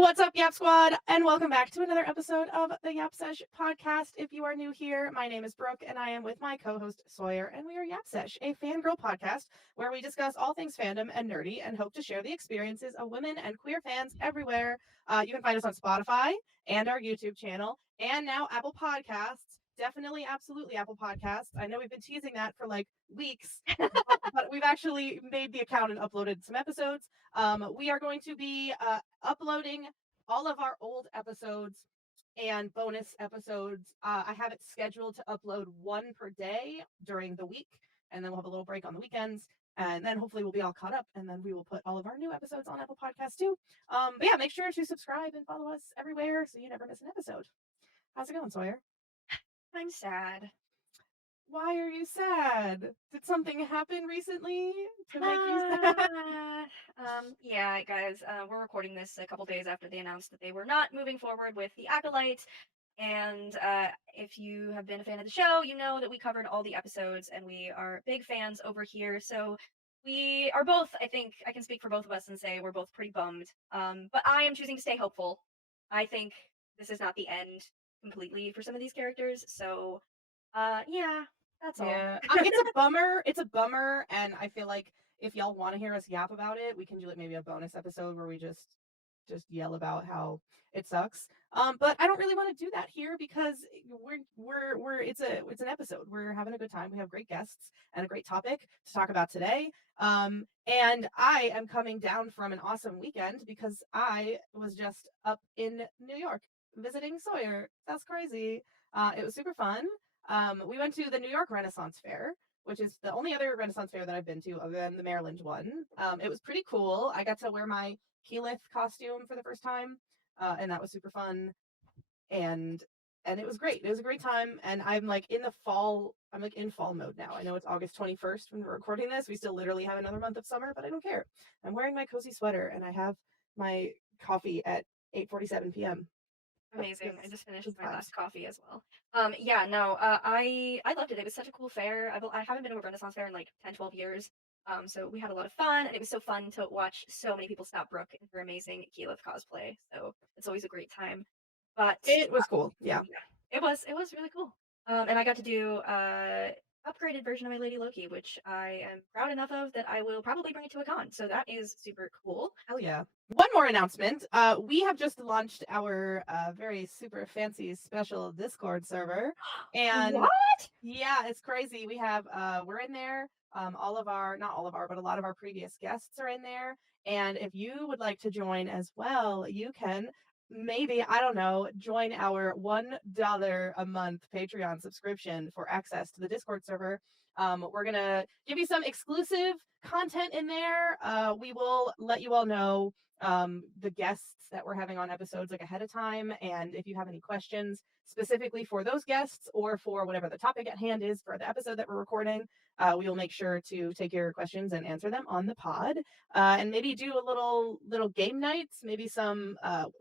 What's up, Yap Squad, and welcome back to another episode of the Yap Sesh podcast. If you are new here, my name is Brooke, and I am with my co-host Sawyer, and we are Yap Sesh, a fangirl podcast where we discuss all things fandom and nerdy, and hope to share the experiences of women and queer fans everywhere. You can find us on Spotify and our YouTube channel, and now Apple Podcasts. Definitely, absolutely Apple Podcasts. I know we've been teasing that for like weeks, but we've actually made the account and uploaded some episodes. We are going to be uploading all of our old episodes and bonus episodes. I have it scheduled to upload one per day during the week, and then we'll have a little break on the weekends. And then hopefully we'll be all caught up, and then we will put all of our new episodes on Apple Podcasts too. But yeah, make sure to subscribe and follow us everywhere so you never miss an episode. How's it going, Sawyer? I'm sad. Why are you sad? Did something happen recently to make you sad? Yeah, guys, we're recording this a couple days after they announced that they were not moving forward with the Acolyte. And if you have been a fan of the show, you know that we covered all the episodes and we are big fans over here. So we are both, I think I can speak for both of us and say we're both pretty bummed. But I am choosing to stay hopeful. I think this is not the end completely for some of these characters. So, yeah, that's all. Yeah, it's a bummer. It's a bummer, and I feel like if y'all want to hear us yap about it, we can do like maybe a bonus episode where we just yell about how it sucks. But I don't really want to do that here because we're it's an episode. We're having a good time. We have great guests and a great topic to talk about today. And I am coming down from an awesome weekend because I was just up in New York visiting Sawyer. That's crazy. It was super fun. We went to the New York Renaissance Fair, which is the only other Renaissance Fair that I've been to other than the Maryland one. It was pretty cool. I got to wear my Keyleth costume for the first time, and that was super fun. And it was great. It was a great time, and I'm like in the fall. I'm like in fall mode now. I know it's August 21st when we're recording this. We still literally have another month of summer, but I don't care. I'm wearing my cozy sweater, and I have my coffee at 8:47 p.m. Amazing. I just finished Good my times. last coffee as well. Yeah, no, I loved it. It was such a cool fair. I haven't been to a Renaissance fair in like 10, 12 years. So we had a lot of fun, and it was so fun to watch so many people stop Brooke in her amazing Keyleth cosplay. So it's always a great time. But It was cool. Yeah. yeah, it was really cool. And I got to do upgraded version of my Lady Loki, which I am proud enough of that I will probably bring it to a con. So that is super cool. Hell yeah. One more announcement. We have just launched our very super fancy special Discord server. And What? yeah, it's crazy. We have we're in there. All of our, not all of our, but a lot of our previous guests are in there. And if you would like to join as well, you can maybe, I don't know, join our $1 a month Patreon subscription for access to the Discord server. We're gonna give you some exclusive content in there. We will let you all know the guests that we're having on episodes like ahead of time. And if you have any questions specifically for those guests or for whatever the topic at hand is for the episode that we're recording, we will make sure to take your questions and answer them on the pod. And maybe do a little game nights, maybe some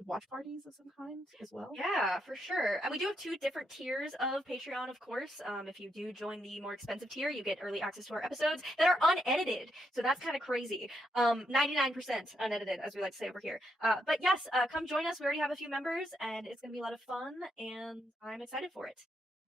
watch parties of some kind as well. Yeah, for sure. And we do have two different tiers of Patreon, of course. If you do join the more expensive tier, you get early access to our episodes that are unedited. So that's kind of crazy. 99% unedited, as we like to say over here. But yes, come join us. We already have a few members, and it's going to be a lot of fun, and I'm excited for it.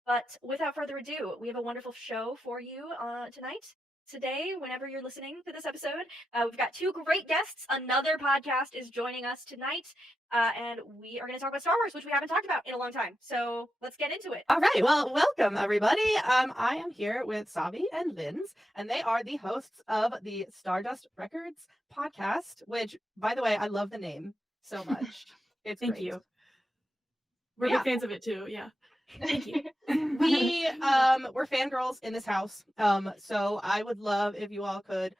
But without further ado, we have a wonderful show for you tonight. Today, whenever you're listening to this episode, we've got two great guests. Another podcast is joining us tonight. And we are going to talk about Star Wars, which we haven't talked about in a long time. So let's get into it. All right, well, welcome everybody. I am here with Savi and Linz, and they are the hosts of the Stardust Records podcast, which, by the way, I love the name so much. It's Thank great. you. We're Yeah. big fans of it too. Yeah. Thank you. We're fangirls in this house. So I would love if you all could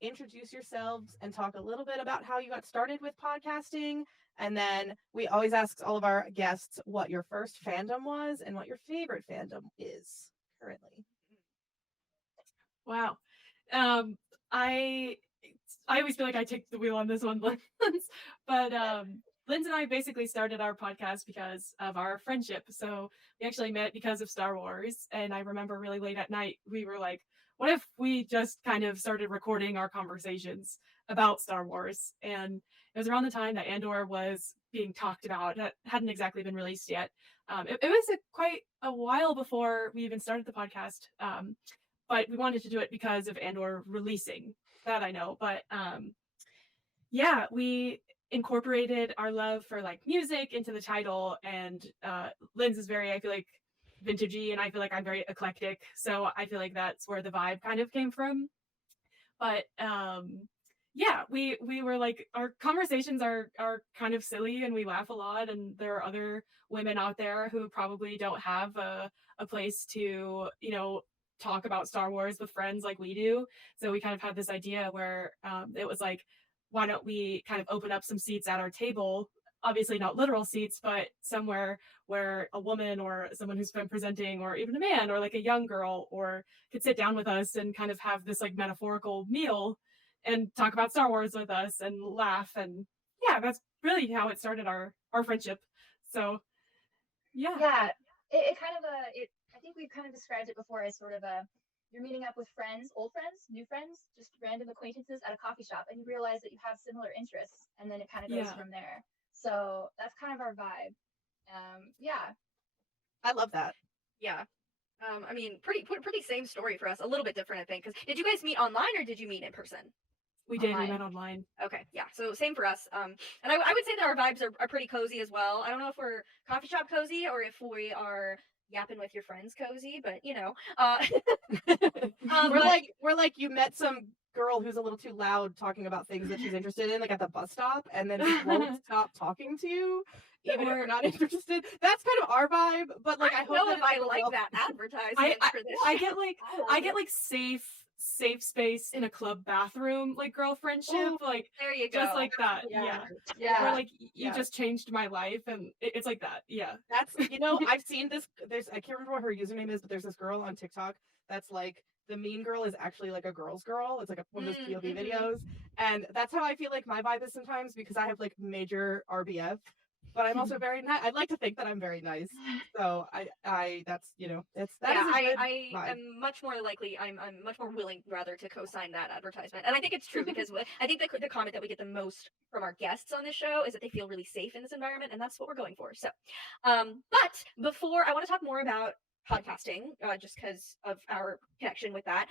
introduce yourselves and talk a little bit about how you got started with podcasting. And then we always ask all of our guests what your first fandom was and what your favorite fandom is currently. Wow. I always feel like I take the wheel on this one, Linz. But Linz and I basically started our podcast because of our friendship. So we actually met because of Star Wars. And I remember really late at night, we were like, what if we just kind of started recording our conversations about Star Wars? And it was around the time that Andor was being talked about. That hadn't exactly been released yet. It was quite a while before we even started the podcast, but we wanted to do it because of Andor releasing. That I know, but yeah, we incorporated our love for like music into the title, and Lynn's is very, I feel like, vintagey, and I feel like I'm very eclectic, so I feel like that's where the vibe kind of came from. But yeah, we were like, our conversations are kind of silly and we laugh a lot, and there are other women out there who probably don't have a place to, you know, talk about Star Wars with friends like we do. So we kind of had this idea where it was like, why don't we kind of open up some seats at our table, obviously not literal seats, but somewhere where a woman or someone who's been presenting, or even a man, or like a young girl, or could sit down with us and kind of have this like metaphorical meal and talk about Star Wars with us and laugh. And yeah, that's really how it started our friendship. So yeah. Yeah, it kind of it. I think we've kind of described it before as sort of a you're meeting up with friends, old friends, new friends, just random acquaintances at a coffee shop, and you realize that you have similar interests, and then it kind of goes Yeah. from there. So that's kind of our vibe. Yeah. I love that. Yeah. I mean, pretty same story for us. A little bit different, I think. Because did you guys meet online or did you meet in person? We did. We Online. met online. Okay, yeah. So same for us. And I would say that our vibes are pretty cozy as well. I don't know if we're coffee shop cozy or if we are yapping with your friends cozy, but you know, but- we're like you met some girl who's a little too loud talking about things that she's interested in, like at the bus stop, and then she won't stop talking to you, even if you're not interested. That's kind of our vibe, but like I hope know that if it's I a like real- that advertisement for this. I get like I I get like safe space in a club bathroom, like girl friendship, Ooh, like there you go. just like that. Yeah. Yeah. Yeah. Where like you Yeah. just changed my life, and it's like that. Yeah. That's I've seen this. I can't remember what her username is, but there's this girl on TikTok that's like the mean girl is actually like a girl's girl. It's like one of those POV Mhm. videos, and that's how I feel like my vibe is sometimes, because I have like major RBF, but I'm also very nice. I'd like to think that I'm very nice, so I that's that Yeah, is a good I vibe. am much more likely. I'm much more willing, rather, to co-sign that advertisement, and I think it's true because I think the comment that we get the most from our guests on this show is that they feel really safe in this environment, and that's what we're going for. So, but before I want to talk more about podcasting, just because of our connection with that.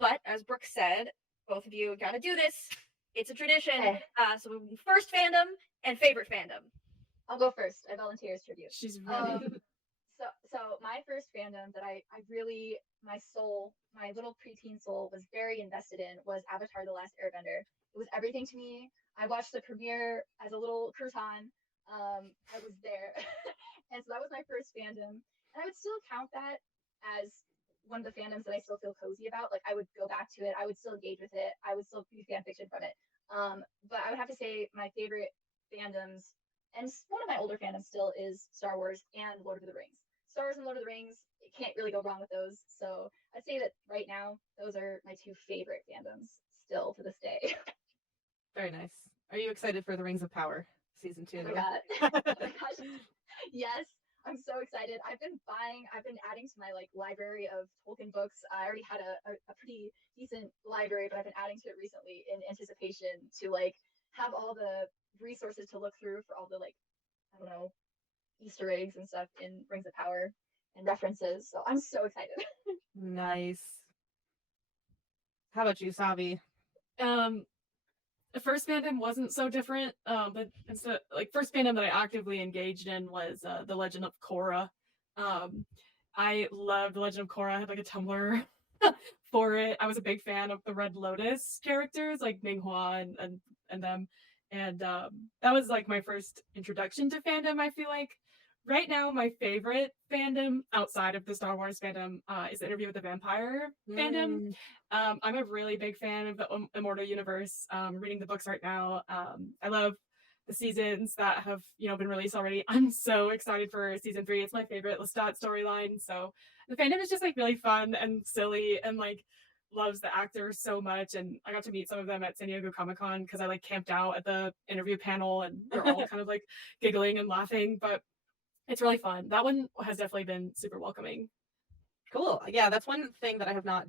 But as Brooke said, both of you got to do this. It's a tradition. Okay. So first fandom and favorite fandom. I'll go first. I volunteer as tribute. She's ready. So my first fandom that I really, my little preteen soul was very invested in was Avatar: The Last Airbender. It was everything to me. I watched the premiere as a little crouton. I was there. And so that was my first fandom. And I would still count that as one of the fandoms that I still feel cozy about. Like I would go back to it. I would still engage with it. I would still do fan fiction from it. But I would have to say my favorite fandoms, and one of my older fandoms still, is Star Wars and Lord of the Rings. Star Wars and Lord of the Rings, you can't really go wrong with those. So I'd say that right now, those are my two favorite fandoms still to this day. Very nice. Are you excited for the Rings of Power season 2? Oh my god. Oh my gosh. Yes. I'm so excited. I've been adding to my like library of Tolkien books. I already had a pretty decent library, but I've been adding to it recently in anticipation to like have all the resources to look through for all the like, I don't know, Easter eggs and stuff in Rings of Power and references. So I'm so excited. Nice. How about you, Savi? The first fandom wasn't so different, but instead, like first fandom that I actively engaged in was The Legend of Korra. I loved The Legend of Korra. I had like a Tumblr for it. I was a big fan of the Red Lotus characters, like Minghua and them, and that was like my first introduction to fandom. I feel like right now my favorite fandom outside of the Star Wars fandom is the Interview with the Vampire fandom. I'm a really big fan of the Immortal Universe. Reading the books right now. I love the seasons that have been released already. I'm so excited for season 3. It's my favorite Lestat storyline. So the fandom is just like really fun and silly, and like loves the actors so much. And I got to meet some of them at San Diego Comic-Con because I like camped out at the interview panel, and we're all kind of like giggling and laughing. But it's really fun. That one has definitely been super welcoming. Cool. Yeah, that's one thing that I have not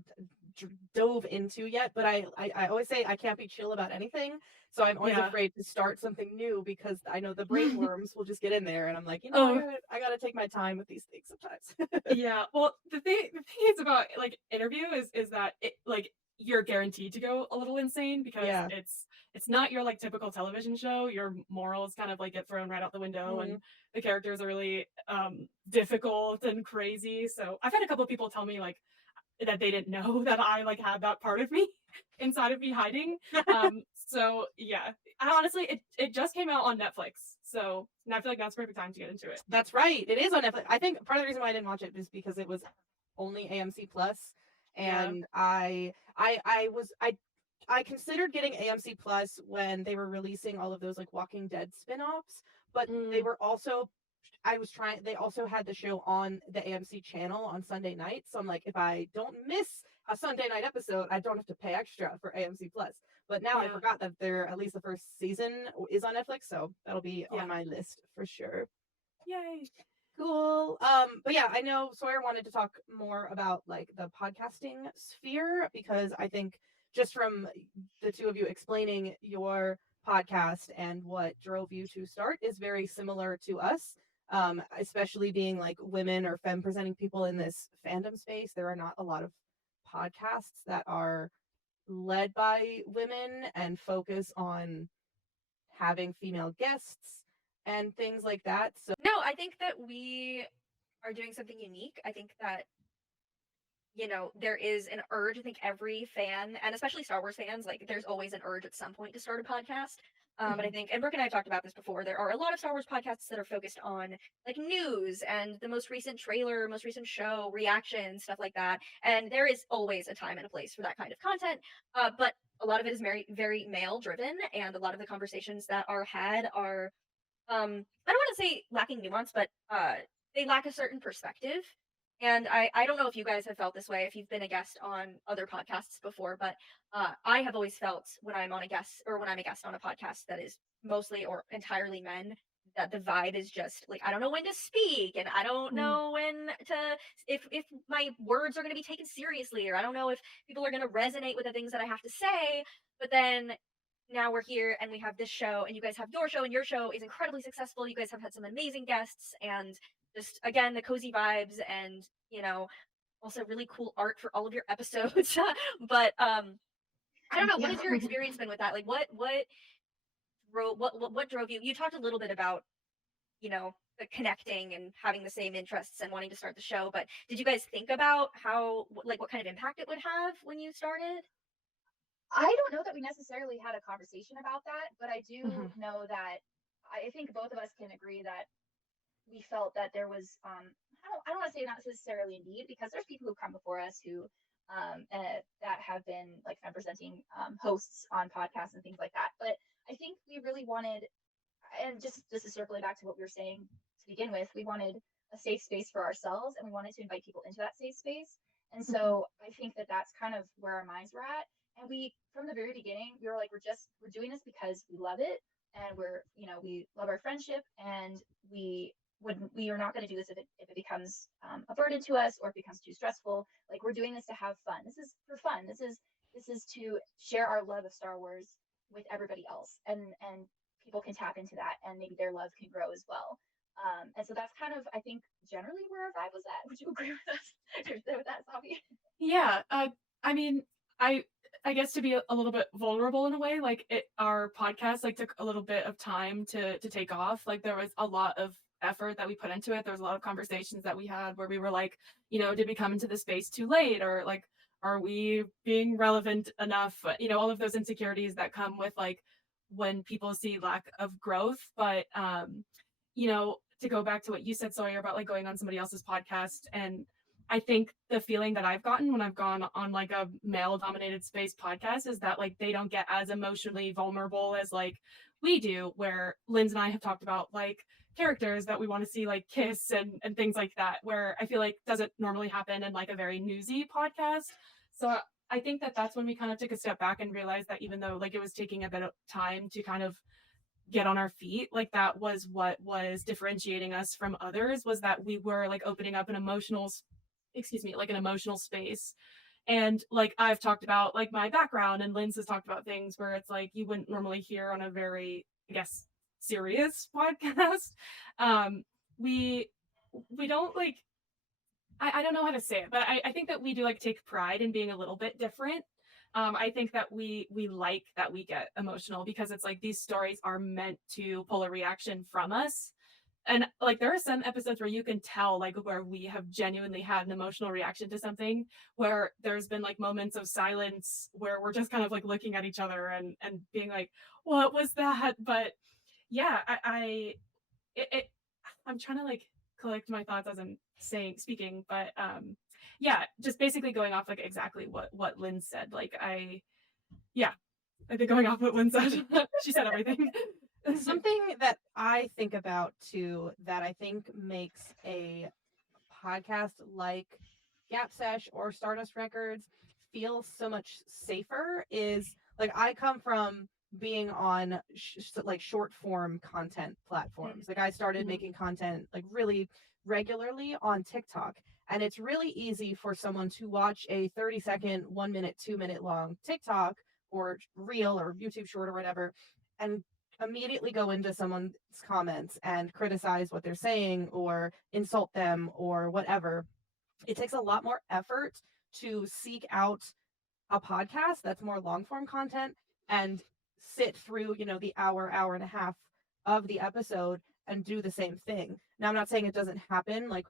dove into yet, but I always say I can't be chill about anything. So I'm always Yeah. afraid to start something new because I know the brain worms will just get in there, and I'm like, Oh, I gotta take my time with these things sometimes. yeah. Well, the thing is about like interview is that it like you're guaranteed to go a little insane because Yeah. it's not your like typical television show. Your morals kind of like get thrown right out the window, Mhm. and the characters are really difficult and crazy. So I've had a couple of people tell me like that they didn't know that I like had that part of me inside of me hiding. So yeah, I honestly it just came out on Netflix, so and I feel like that's the perfect time to get into it. That's right. It is on Netflix. I think part of the reason why I didn't watch it is because it was only AMC Plus, Yeah. and I considered getting AMC Plus when they were releasing all of those like Walking Dead spin-offs, but they Mm, were also I was trying they also had the show on the AMC channel on Sunday nights. So I'm like, if I don't miss a Sunday night episode, I don't have to pay extra for AMC Plus. But now I yeah. forgot that there at least the first season is on Netflix, so that'll be on Yeah. my list for sure. Yay. Cool. But yeah, I know Sawyer wanted to talk more about like the podcasting sphere because I think just from the two of you explaining your podcast and what drove you to start is very similar to us. Especially being like women or femme presenting people in this fandom space. There are not a lot of podcasts that are led by women and focus on having female guests and things like that. So No, I think that we are doing something unique. I think that there is an urge. I think every fan, and especially Star Wars fans, like there's always an urge at some point to start a podcast. But I Mhm. think, and Brooke and I have talked about this before, there are a lot of Star Wars podcasts that are focused on like news and the most recent trailer, most recent show, reactions, stuff like that. And there is always a time and a place for that kind of content. But a lot of it is very, very male driven, and a lot of the conversations that are had are I don't want to say lacking nuance, but they lack a certain perspective. And I don't know if you guys have felt this way, if you've been a guest on other podcasts before, but I have always felt when I'm on a guest or when I'm a guest on a podcast that is mostly or entirely men, that the vibe is just like I don't know when to speak, and I don't Mm, know when to if my words are going to be taken seriously, or I don't know if people are going to resonate with the things that I have to say. But then now we're here and we have this show, and you guys have your show, and your show is incredibly successful. You guys have had some amazing guests, and just again the cozy vibes, and also really cool art for all of your episodes. But I don't Thank know, what you. has your experience been with that? Like what drove you? You talked a little bit about the connecting and having the same interests and wanting to start the show, but did you guys think about how like what kind of impact it would have when you started? I don't know that we necessarily had a conversation about that, but I do Mhm. know that I think both of us can agree that we felt that there was I don't want to say not necessarily a need because there's people who come before us who that have been like representing hosts on podcasts and things like that. But I think we really wanted, and just this is circling back to what we were saying to begin with, we wanted a safe space for ourselves and we wanted to invite people into that safe space. And Mhm. so I think that that's kind of where our minds were at. And we, from the very beginning, we were like, we're doing this because we love it and we love our friendship and we are not going to do this if it becomes a burden to us or if it becomes too stressful. Like we're doing this to have fun. This is for fun. This is to share our love of Star Wars with everybody else. And people can tap into that and maybe their love can grow as well. And so that's kind of, I think, generally where our vibe was at. Would you agree with us with that, Sabi? yeah. I mean, I I guess to be a little bit vulnerable in a way, like our podcast like took a little bit of time to take off. Like there was a lot of effort that we put into it. There was a lot of conversations that we had where we were like, did we come into the space too late, or like, are we being relevant enough? All of those insecurities that come with like when people see lack of growth. But to go back to what you said, Sawyer, about like going on somebody else's podcast, and I think the feeling that I've gotten when I've gone on like a male dominated space podcast is that like they don't get as emotionally vulnerable as like we do, where Linz and I have talked about like characters that we want to see like kiss and things like that, where I feel like doesn't normally happen in like a very newsy podcast. So I think that that's when we kind of took a step back and realized that even though like it was taking a bit of time to kind of get on our feet, like that was what was differentiating us from others, was that we were like opening up an emotional, excuse me, like an emotional space. And like I've talked about like my background, and Linz has talked about things where it's like you wouldn't normally hear on a very, I guess, serious podcast. Um, we we don't like I don't know how to say it, but I think that we do like take pride in being a little bit different. I think that we like that we get emotional because it's like these stories are meant to pull a reaction from us. And like there are some episodes where you can tell like where we have genuinely had an emotional reaction to something, where there's been like moments of silence where we're just kind of like looking at each other and being like, what was that? But yeah, it I'm trying to like collect my thoughts as I'm speaking, but yeah, just basically going off like exactly what Lynn said. Like yeah, I think going off what Lynn said, she said everything. Something that I think about too that I think makes a podcast like Gap Sesh or Stardust Records feel so much safer is like I come from being on like short form content platforms. Like I started Mhm. making content like really regularly on TikTok, and it's really easy for someone to watch a 30-second, 1 minute, 2 minute long TikTok or reel or YouTube short or whatever and immediately go into someone's comments and criticize what they're saying or insult them or whatever. It takes a lot more effort to seek out a podcast that's more long form content and sit through, the hour and a half of the episode and do the same thing. Now, I'm not saying it doesn't happen. Like,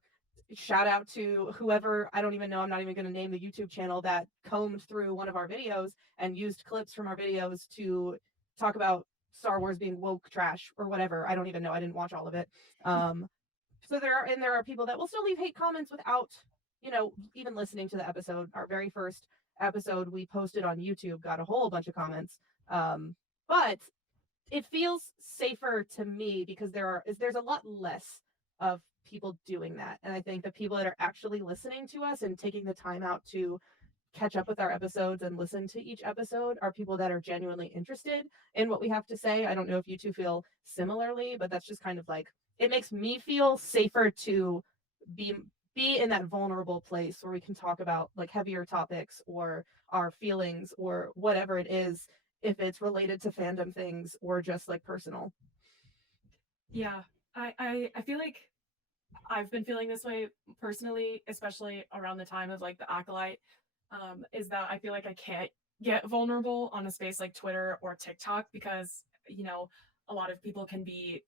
shout out to whoever, I don't even know, I'm not even going to name the YouTube channel that combed through one of our videos and used clips from our videos to talk about Star Wars being woke trash or whatever. I don't even know. I didn't watch all of it. So there are people that will still leave hate comments without, even listening to the episode. Our very first episode we posted on YouTube got a whole bunch of comments. But it feels safer to me because there's a lot less of people doing that. And I think the people that are actually listening to us and taking the time out to catch up with our episodes and listen to each episode are people that are genuinely interested in what we have to say. I don't know if you two feel similarly, but that's just kind of like it makes me feel safer to be be in that vulnerable place where we can talk about like heavier topics or our feelings or whatever it is, if it's related to fandom things or just like personal. Yeah, I feel like I've been feeling this way personally, especially around the time of like the Acolyte, is that I feel like I can't get vulnerable on a space like Twitter or TikTok because, a lot of people can be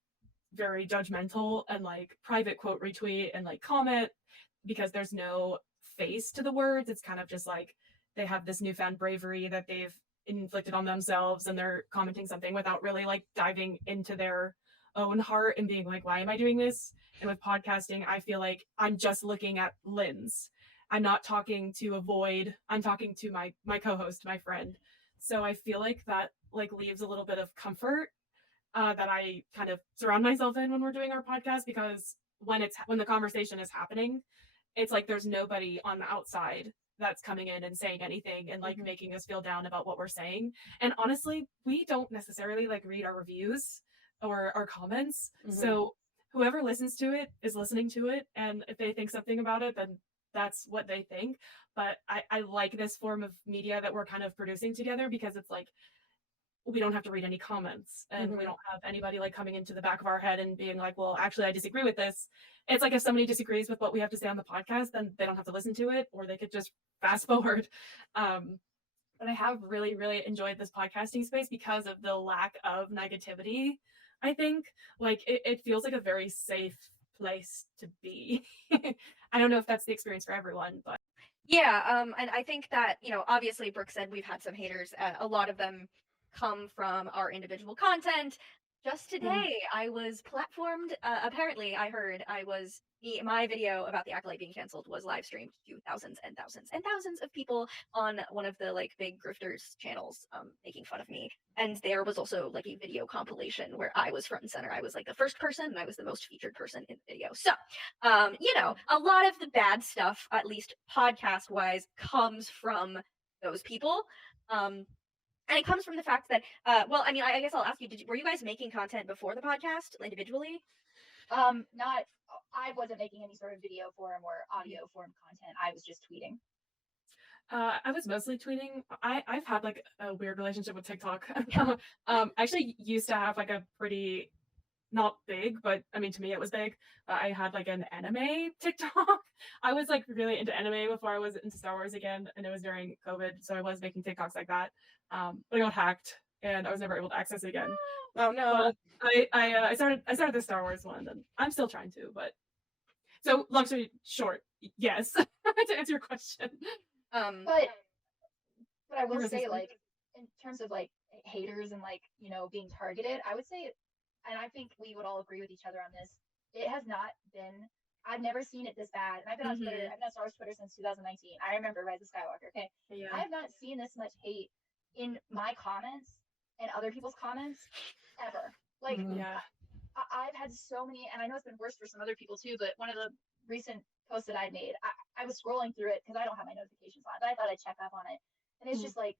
very judgmental and like private quote retweet and like comment because there's no face to the words. It's kind of just like they have this newfound bravery that they've inflicted on themselves and they're commenting something without really like diving into their own heart and being like, why am I doing this? And with podcasting, I feel like I'm just looking at Lynn's. I'm not talking to avoid, I'm talking to my co-host, my friend. So I feel like that like leaves a little bit of comfort that I kind of surround myself in when we're doing our podcast because when the conversation is happening, it's like there's nobody on the outside that's coming in and saying anything and like making us feel down about what we're saying. And honestly, we don't necessarily like read our reviews or our comments. So whoever listens to it is listening to it. And if they think something about it, then that's what they think. But I like this form of media that we're kind of producing together because it's like we don't have to read any comments and we don't have anybody like coming into the back of our head and being like, well, actually, I disagree with this. It's like if somebody disagrees with what we have to say on the podcast, then they don't have to listen to it or they could just fast forward. But I have really, really enjoyed this podcasting space because of the lack of negativity. I think like it feels like a very safe place to be. I don't know if that's the experience for everyone, but Yeah, and I think that, obviously Brooke said we've had some haters. A lot of them come from our individual content. Just today, I was platformed. Apparently, I heard my video about the Acolyte being canceled was live streamed to thousands and thousands and thousands of people on one of the like big grifters channels, making fun of me. And there was also like a video compilation where I was front and center. I was like the first person, and I was the most featured person in the video. So a lot of the bad stuff, at least podcast wise, comes from those people. And it comes from the fact that, well, I mean, I guess I'll ask you, were you guys making content before the podcast individually? Not. I wasn't making any sort of video form or audio form content. I was just tweeting. I was mostly tweeting. I've had like a weird relationship with TikTok. I actually used to have like a pretty not big, but I mean to me it was big. I had like an anime TikTok. I was like really into anime before I was into Star Wars again, and it was during COVID, so I was making TikToks like that. But I got hacked, and I was never able to access it again. Oh no. But I started the Star Wars one, and I'm still trying to. But so long story short, yes, to answer your question. But but I You will were say, listening? like, in terms of like haters and like, being targeted, I would say, and I think we would all agree with each other on this, it has not been, I've never seen it this bad. And I've been on Twitter, Mhm. I've been on Star Wars Twitter since 2019. I remember Rise of Skywalker. Okay. I Yeah. have not seen this much hate in my comments and other people's comments ever. Like, Mhm. Yeah. I've had so many, and I know it's been worse for some other people too, but one of the recent posts that I made, I was scrolling through it because I don't have my notifications on, but I thought I'd check up on it. And it's Mhm. just like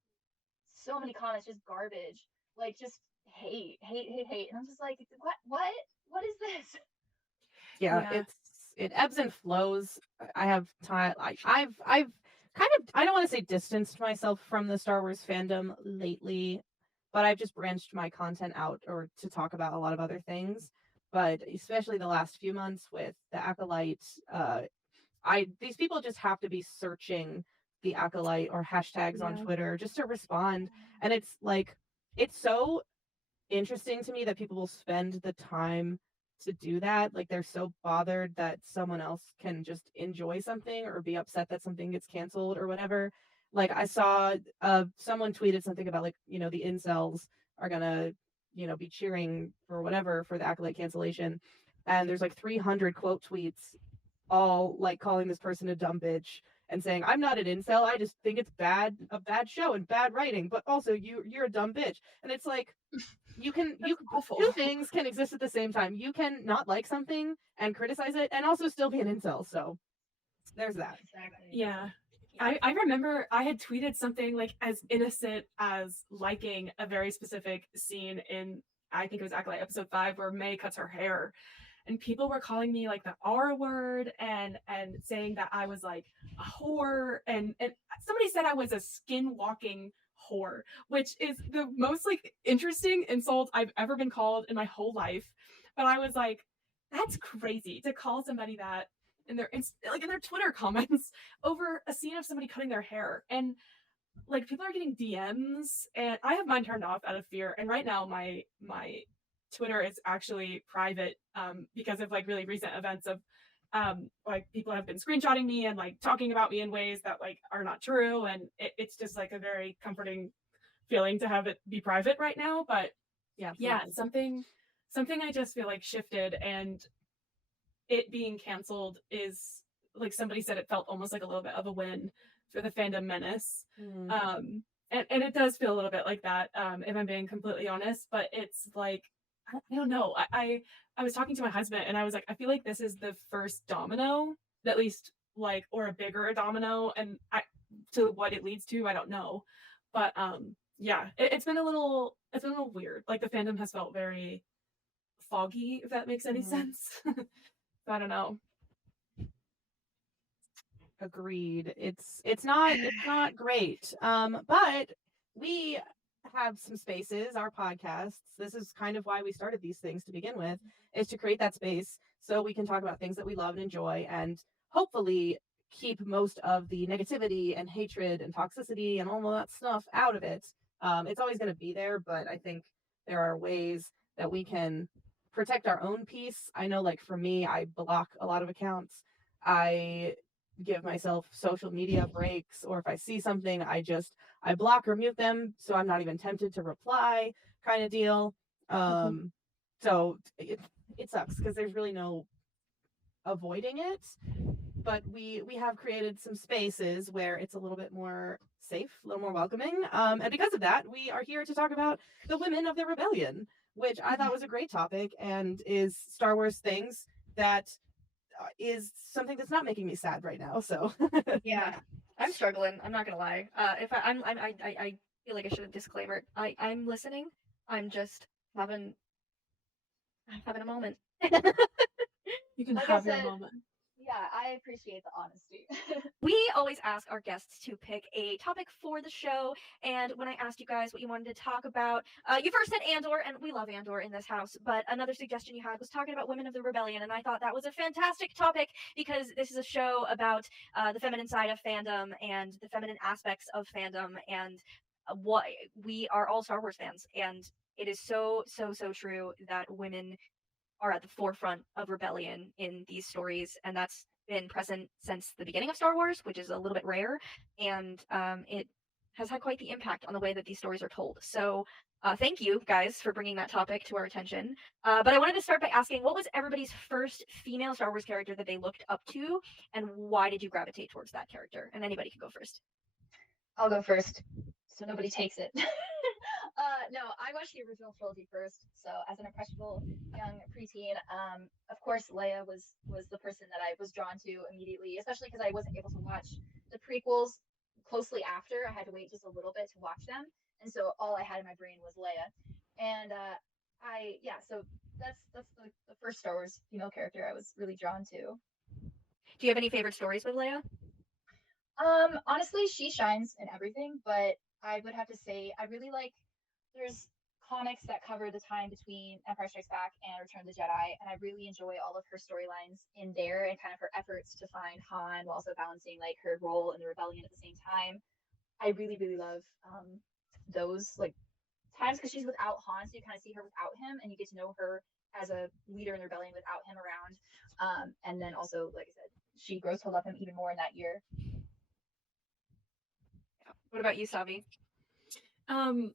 so many comments, just garbage, like just hate, hate, hate, hate. And I'm just like, what is this? Yeah, Yeah. it ebbs and flows. I have time. I've kind of, I don't want to say distanced myself from the Star Wars fandom lately, but I've just branched my content out or to talk about a lot of other things. But especially the last few months with the acolyte, I these people just have to be searching the acolyte or hashtags on Yeah. Twitter just to respond, and it's like it's so interesting to me that people will spend the time to do that. Like they're so bothered that someone else can just enjoy something or be upset that something gets canceled or whatever. Like I saw someone tweeted something about like, the incels are gonna, be cheering for whatever for the acolyte cancellation. And there's like 300 quote tweets all like calling this person a dumb bitch and saying, I'm not an incel, I just think it's a bad show and bad writing, but also you're a dumb bitch. And it's like That's awful. two things can exist at the same time. You can not like something and criticize it and also still be an incel. So there's that. Exactly. Yeah. Yeah. I remember I had tweeted something like as innocent as liking a very specific scene in, I think it was Acolyte episode 5 where May cuts her hair, and people were calling me like the R word and saying that I was like a whore, and somebody said I was a skin walking whore, which is the most like interesting insult I've ever been called in my whole life. But I was like, that's crazy to call somebody that in their like in their Twitter comments over a scene of somebody cutting their hair. And like people are getting DMs, and I have mine turned off out of fear. And right now my Twitter is actually private because of like really recent events of like people have been screenshotting me and like talking about me in ways that like are not true, and it's just like a very comforting feeling to have it be private right now. But Yeah, yeah, absolutely. something I just feel like shifted, and it being canceled is like somebody said it felt almost like a little bit of a win for the fandom menace. Mhm. And it does feel a little bit like that, if I'm being completely honest. But it's like I don't know. I was talking to my husband and I was like, I feel like this is the first domino, at least like, or a bigger domino, and to what it leads to, I don't know. But yeah, it's been a little weird. Like the fandom has felt very foggy, if that makes any Mhm. sense. I don't know. Agreed. It's not great. But we have some spaces, our podcasts. This is kind of why we started these things to begin with, is to create that space so we can talk about things that we love and enjoy and hopefully keep most of the negativity and hatred and toxicity and all of that stuff out of it. It's always going to be there, but I think there are ways that we can protect our own peace. I know, like for me, I block a lot of accounts. I give myself social media breaks, or if I see something I block or mute them so I'm not even tempted to reply, kind of deal. Mhm. So it sucks because there's really no avoiding it, but we have created some spaces where it's a little bit more safe, a little more welcoming, and because of that we are here to talk about the women of the rebellion, which I thought was a great topic and is Star Wars things that is something that's not making me sad right now. So Yeah. I'm struggling. I'm not gonna lie. If I feel like I should have disclaimer. I'm listening. I'm just having a moment. You can Like I have your said, moment. Yeah, I appreciate the honesty. We always ask our guests to pick a topic for the show, and when I asked you guys what you wanted to talk about, you first said Andor, and we love Andor in this house, but another suggestion you had was talking about Women of the Rebellion, and I thought that was a fantastic topic because this is a show about the feminine side of fandom and the feminine aspects of fandom, and what we are all Star Wars fans, and it is so, so, so true that women are at the forefront of rebellion in these stories, and that's been present since the beginning of Star Wars, which is a little bit rare, and it has had quite the impact on the way that these stories are told. So, thank you guys for bringing that topic to our attention. But I wanted to start by asking, what was everybody's first female Star Wars character that they looked up to, and why did you gravitate towards that character? And anybody can go first. I'll go first, so nobody takes it. No, I watched the original trilogy first. So as an impressionable young preteen, of course Leia was the person that I was drawn to immediately, especially because I wasn't able to watch the prequels closely after. I had to wait just a little bit to watch them, and so all I had in my brain was Leia. And I yeah, so that's the first Star Wars female character I was really drawn to. Do you have any favorite stories with Leia? Honestly, she shines in everything, but I would have to say I really like there's comics that cover the time between Empire Strikes Back and Return of the Jedi, and I really enjoy all of her storylines in there and kind of her efforts to find Han while also balancing like her role in the rebellion at the same time. I really, really love those like times because she's without Han, so you kind of see her without him, and you get to know her as a leader in the rebellion without him around. And then also, like I said, she grows to love him even more in that year. What about you, Savi? Um,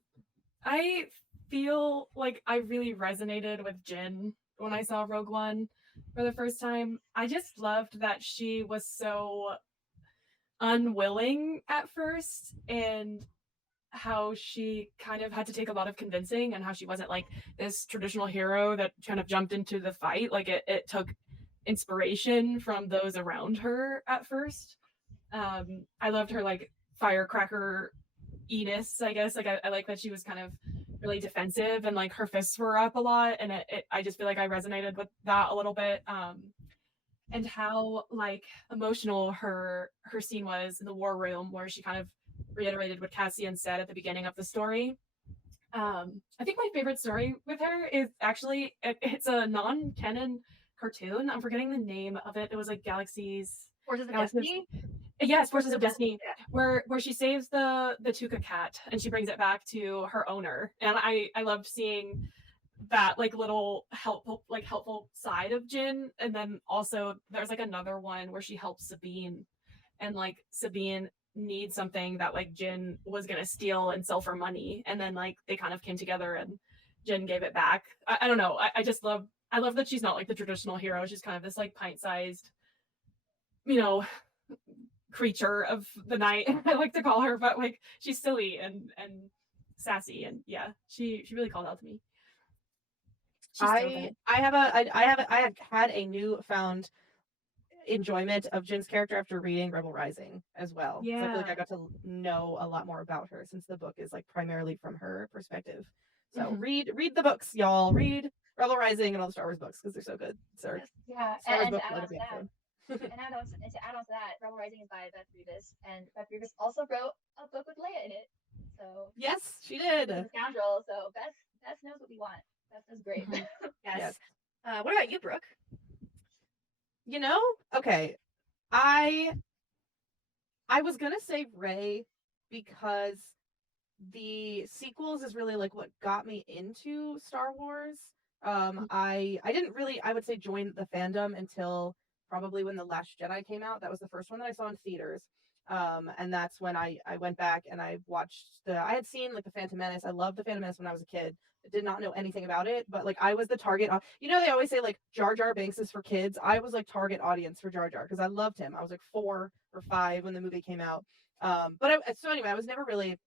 I feel like I really resonated with Jin when I saw Rogue One for the first time. I just loved that she was so unwilling at first and how she kind of had to take a lot of convincing and how she wasn't like this traditional hero that kind of jumped into the fight. Like it took inspiration from those around her at first. I loved her like firecracker Enos, I guess. Like I like that she was kind of really defensive and like her fists were up a lot, and I just feel like I resonated with that a little bit. And how like emotional her scene was in the war room where she kind of reiterated what Cassian said at the beginning of the story. I think my favorite story with her is actually it's a non-canon cartoon. I'm forgetting the name of it. It was like Forces of Galaxies Destiny? Yes, Forces of Destiny, Yeah. where she saves the Tuca cat and she brings it back to her owner. And I loved seeing that like little helpful side of Jin. And then also there's like another one where she helps Sabine, and like Sabine needs something that like Jin was gonna steal and sell for money. And then like they kind of came together and Jin gave it back. I don't know. I just love I love that she's not like the traditional hero. She's kind of this like pint-sized, you know, creature of the night. I like to call her, but like she's silly and sassy, and yeah, she really called out to me. She's so good. I have had a newfound enjoyment of Jin's character after reading Rebel Rising as well. So I feel like I Yeah. got to know a lot more about her since the book is like primarily from her perspective. So read the books, y'all. Read Rebel Rising and all the Star Wars books because they're so good. Sorry. Yeah, Star Wars and book to add led on to every that, episode. and to add on to that, Rebel Rising is by Beth Revis, and Beth Revis also wrote a book with Leia in it. So Yes, she she's did. a scoundrel. So Beth knows what we want. Beth is great. Yes. Yes. What about you, Brooke? You know, okay. I was gonna say Ray because the sequels is really like what got me into Star Wars. I didn't really, I would say, join the fandom until probably when The Last Jedi came out. That was the first one that I saw in theaters. And that's when I went back and I watched I had seen like the Phantom Menace. I loved the Phantom Menace when I was a kid. I did not know anything about it, but like I was the target. You know, they always say like Jar Jar Binks is for kids. I was like target audience for Jar Jar because I loved him. I was like 4 or 5 when the movie came out. So anyway, I was never really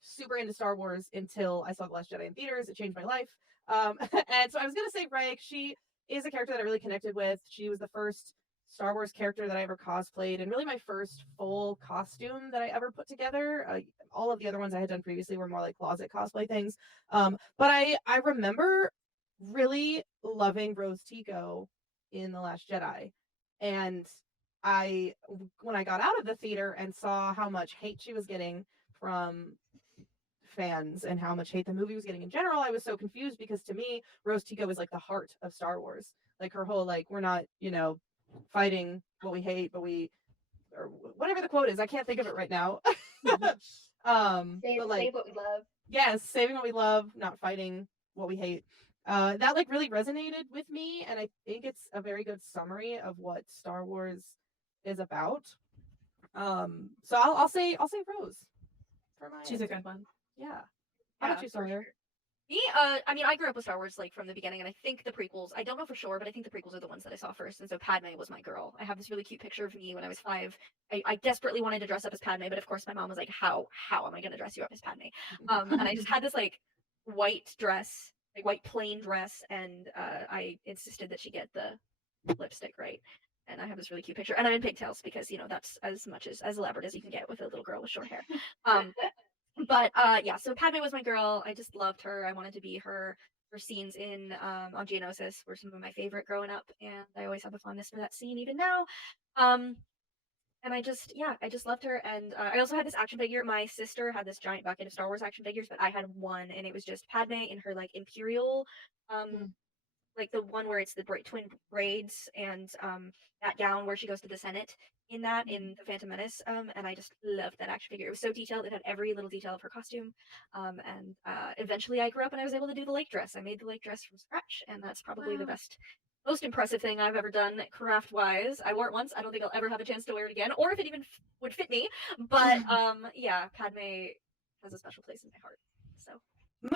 super into Star Wars until I saw The Last Jedi in theaters. It changed my life. And so I was gonna say Rey. She is a character that I really connected with. She was the first Star Wars character that I ever cosplayed, and really my first full costume that I ever put together. All of the other ones I had done previously were more like closet cosplay things. But I remember really loving Rose Tico in The Last Jedi. And when I got out of the theater and saw how much hate she was getting from fans and how much hate the movie was getting in general, I was so confused because to me, Rose Tico is like the heart of Star Wars. Like her whole like we're not, fighting what we hate, but we or whatever the quote is. I can't think of it right now. But like Save what we love. yes, saving what we love, not fighting what we hate. That like really resonated with me, and I think it's a very good summary of what Star Wars is about. So I'll say Rose for my She's a answer. good one. Yeah. How about Yeah, you, for Sawyer? sure. Me, I mean, I grew up with Star Wars like from the beginning, and I think the prequels. I don't know for sure, but I think the prequels are the ones that I saw first. And so Padme was my girl. I have this really cute picture of me when I was 5. I desperately wanted to dress up as Padme, but of course my mom was like, "How am I going to dress you up as Padme?" And I just had this like white dress, like white plain dress, and I insisted that she get the lipstick right. And I have this really cute picture, and I'm in pigtails because that's as much as elaborate as you can get with a little girl with short hair. Um, but yeah, so Padme was my girl. I just loved her. I wanted to be her. Her scenes in on Geonosis were some of my favorite growing up, and I always have a fondness for that scene even now. Um, and I just loved her. And I also had this action figure. My sister had this giant bucket of Star Wars action figures, but I had one, and it was just Padme in her like Imperial Mm. like the one where it's the twin braids and that gown where she goes to the Senate in that in the Phantom Menace. And I just loved that action figure. It was so detailed. It had every little detail of her costume. And eventually I grew up and I was able to do the lake dress. I made the lake dress from scratch, and that's probably the Wow. best, most impressive thing I've ever done craft wise. I wore it once. I don't think I'll ever have a chance to wear it again, or if it even would fit me. But yeah, Padme has a special place in my heart. So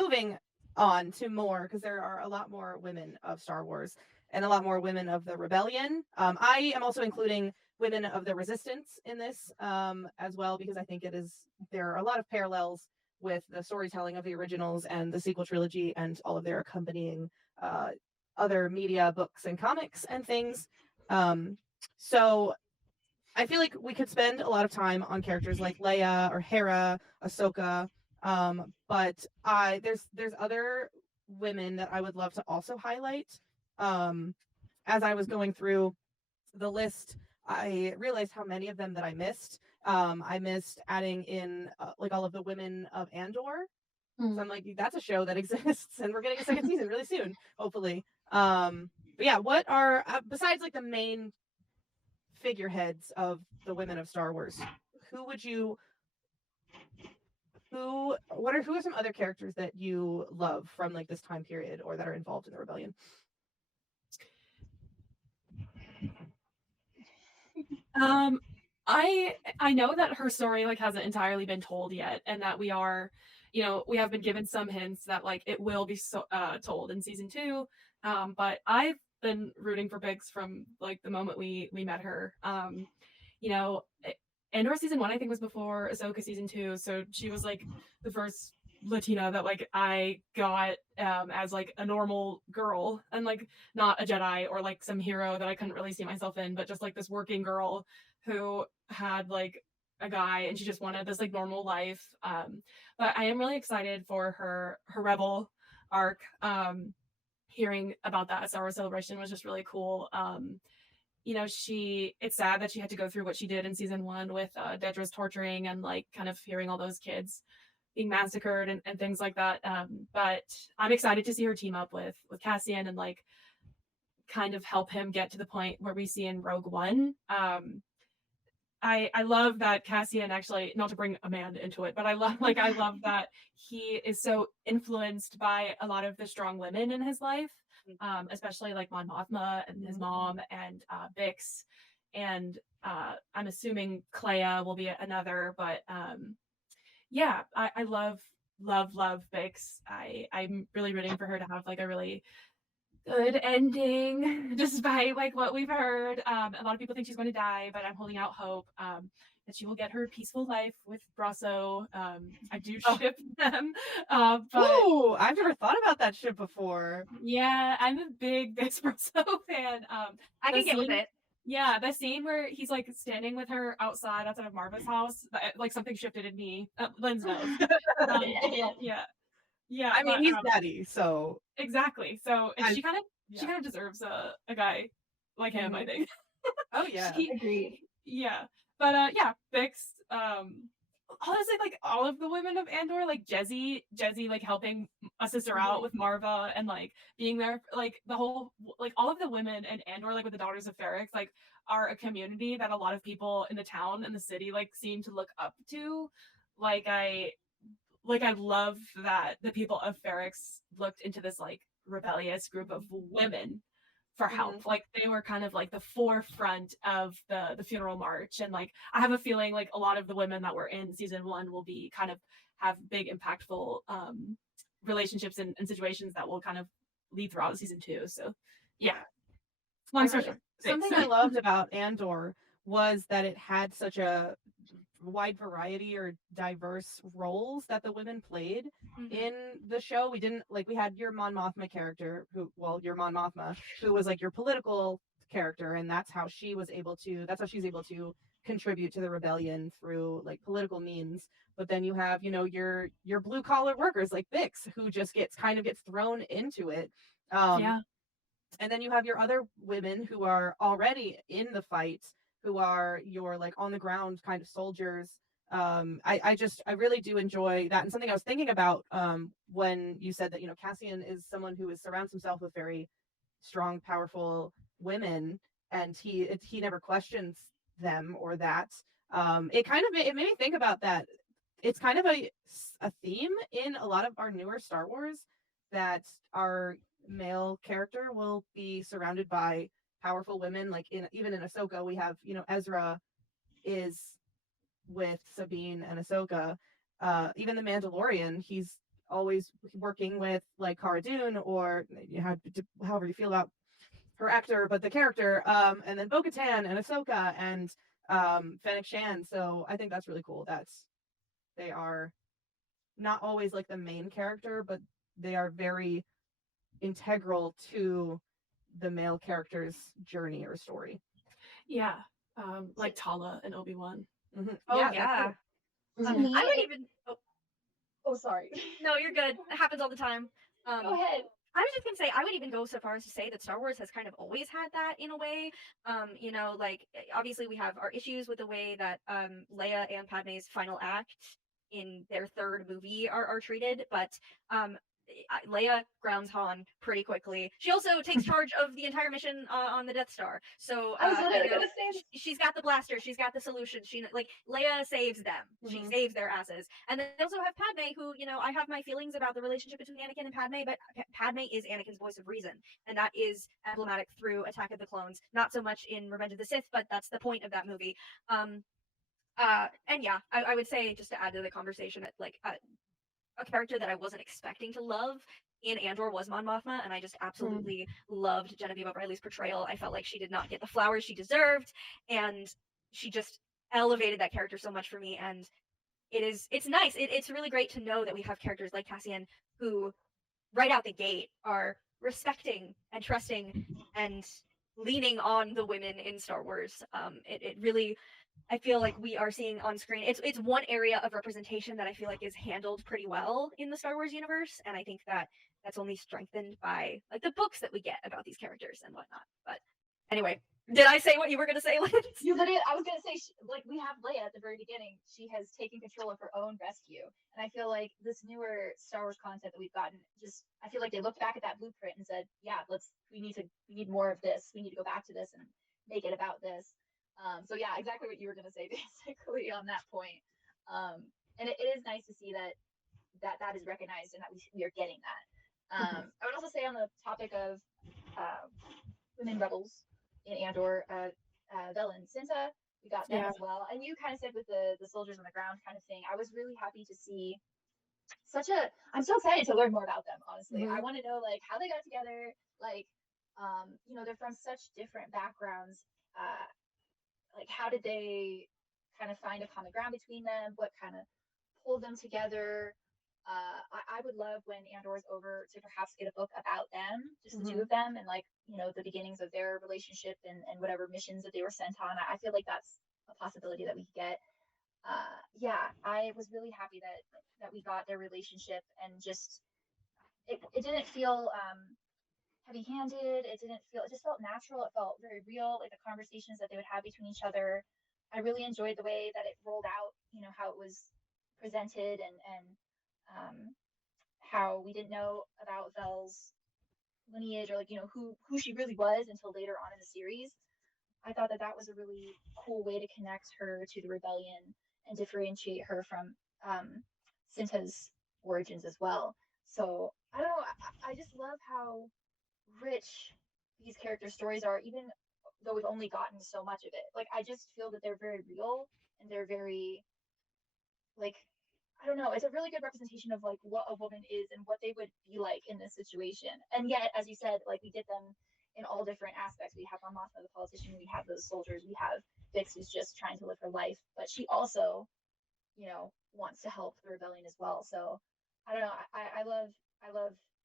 Moving on to more, because there are a lot more women of Star Wars and a lot more women of the rebellion. I am also including women of the resistance in this as well, because I think there are a lot of parallels with the storytelling of the originals and the sequel trilogy and all of their accompanying uh, other media, books, and comics and things. So I feel like we could spend a lot of time on characters like Leia or Hera, Ahsoka, but there's other women that I would love to also highlight. Um, as I was going through the list, I realized how many of them that I missed. I missed adding in like all of the women of Andor. So I'm like, that's a show that exists, and we're getting a second season really soon, hopefully. But yeah, what are besides like the main figureheads of the women of Star Wars? Who would you who are some other characters that you love from like this time period or that are involved in the rebellion? I know that her story like hasn't entirely been told yet, and that we are, we have been given some hints that like it will be told in season 2. But I've been rooting for Biggs from like the moment we met her. You know, Andor season 1 I think was before Ahsoka season 2, so she was like the first Latina that like I got as like a normal girl, and like not a Jedi or like some hero that I couldn't really see myself in, but just like this working girl who had like a guy and she just wanted this like normal life. But I am really excited for her rebel arc. Hearing about that at Star Wars Celebration was just really cool. It's sad that she had to go through what she did in season 1 with Dedra's torturing and like kind of hearing all those kids being massacred and things like that. But I'm excited to see her team up with Cassian and like kind of help him get to the point where we see in Rogue One. I love that Cassian, actually, not to bring Amanda into it, but I love that he is so influenced by a lot of the strong women in his life, especially like Mon Mothma and his mom and Bix, and I'm assuming Clea will be another, but yeah, I love Bix. I'm really rooting for her to have like a really good ending, despite like what we've heard. A lot of people think she's going to die, but I'm holding out hope that she will get her peaceful life with Brasso. I do ship them, but Ooh, I've never thought about that shit before. yeah, I'm a big Bix Brasso fan. I the can get with scene- it. Yeah, the scene where he's like standing with her outside of Marva's house, like something shifted in me. Lynn's knows. Yeah. I mean, but, he's daddy, so exactly. So and I- she kind yeah. of deserves a guy like him, I think. Oh yeah. She, Agreed. yeah, but yeah, Bix. Honestly, like all of the women of Andor, like Jezzy, like helping a sister out with Marva and like being there, like the whole, like all of the women in Andor, like with the Daughters of Ferrix, like are a community that a lot of people in the town and the city like seem to look up to. Like I love that the people of Ferrix looked into this like rebellious group of women for Mhm. help. Like they were kind of like the forefront of the funeral march. And like I have a feeling like a lot of the women that were in season one will be kind of have big impactful relationships and situations that will kind of lead throughout season two. So yeah. Long story short. Thanks. Something I loved about Andor was that it had such a wide variety or diverse roles that the women played Mhm. in the show. We didn't like we had your Mon Mothma character who your Mon Mothma who was like your political character, and that's how she's able to contribute to the rebellion through like political means. But then you have, your blue collar workers like Bix who just gets thrown into it. Um Yeah. and then you have your other women who are already in the fight, who are your like on the ground kind of soldiers. I really do enjoy that, and something I was thinking about when you said that Cassian is someone who surrounds himself with very strong, powerful women, and he never questions them or that. It kind of it made me think about that. It's kind of a theme in a lot of our newer Star Wars, that our male character will be surrounded by powerful women. Like even in Ahsoka, we have Ezra is with Sabine and Ahsoka. Even the Mandalorian, he's always working with like Cara Dune, or however you feel about her actor, but the character, and then Bo-Katan and Ahsoka and Fennec Shan. So I think that's really cool that they are not always like the main character, but they are very integral to the male character's journey or story. Yeah. Like Tala and Obi-Wan. Oh Yeah, that yeah. too. To I me, wouldn't even. Oh oh, sorry. no, you're good. It happens all the time. Go Um, ahead. I was just gonna say, I would even go so far as to say that Star Wars has kind of always had that in a way. Like obviously we have our issues with the way that Leia and Padme's final act in their third movie are treated, but um, Leia grounds Han pretty quickly. She also takes charge of the entire mission on the Death Star. So I was literally gonna say she's got the blaster, she's got the solution. She like Leia saves them. She Mhm. saves their asses. And then they also have Padme, who I have my feelings about the relationship between Anakin and Padme, but Padme is Anakin's voice of reason, and that is emblematic through Attack of the Clones. Not so much in Revenge of the Sith, but that's the point of that movie. And yeah, I would say, just to add to the conversation, that like a character that I wasn't expecting to love in Andor was Mon Mothma, and I just absolutely loved Genevieve O'Reilly's portrayal. I felt like she did not get the flowers she deserved, and she just elevated that character so much for me. And it's nice. It's really great to know that we have characters like Cassian who, right out the gate, are respecting and trusting and leaning on the women in Star Wars. It really, I feel like we are seeing on screen. It's one area of representation that I feel like is handled pretty well in the Star Wars universe, and I think that that's only strengthened by like the books that we get about these characters and whatnot. But anyway, did I say what you were gonna say, Liz? you literally. I was gonna say, like we have Leia at the very beginning. She has taken control of her own rescue, and I feel like this newer Star Wars content that we've gotten, just I feel like they looked back at that blueprint and said, "Yeah, we need more of this. We need to go back to this and make it about this." So yeah, exactly what you were gonna say, basically on that point. And it is nice to see that is recognized and that we are getting that. I would also say, on the topic of uh, women rebels in Andor, Vel and Cinta, we got them Yeah. as well. And you kind of said with the soldiers on the ground kind of thing, I was really happy to see such a. I'm so excited to learn more about them. Honestly, I want to know like how they got together. Like, they're from such different backgrounds. Like, how did they kind of find a common ground between them? What kind of pulled them together? I would love when Andor is over to perhaps get a book about them, just the two of them, and like the beginnings of their relationship and whatever missions that they were sent on. I feel like that's a possibility that we could get. Yeah, I was really happy that we got their relationship, and just it didn't feel heavy-handed. It just felt natural. It felt very real, like the conversations that they would have between each other. I really enjoyed the way that it rolled out, how it was presented, and how we didn't know about Vel's lineage, or like, who she really was until later on in the series. I thought that that was a really cool way to connect her to the rebellion and differentiate her from Cinta's origins as well. So I don't know. I just love how rich these character stories are, even though we've only gotten so much of it. Like, I just feel that they're very real, and they're very, like, I don't know, it's a really good representation of like what a woman is and what they would be like in this situation. And yet, as you said, like, we get them in all different aspects. We have our Mothma, the politician, we have those soldiers, we have Vix, who's just trying to live her life, but she also, wants to help the rebellion as well. So I don't know. I love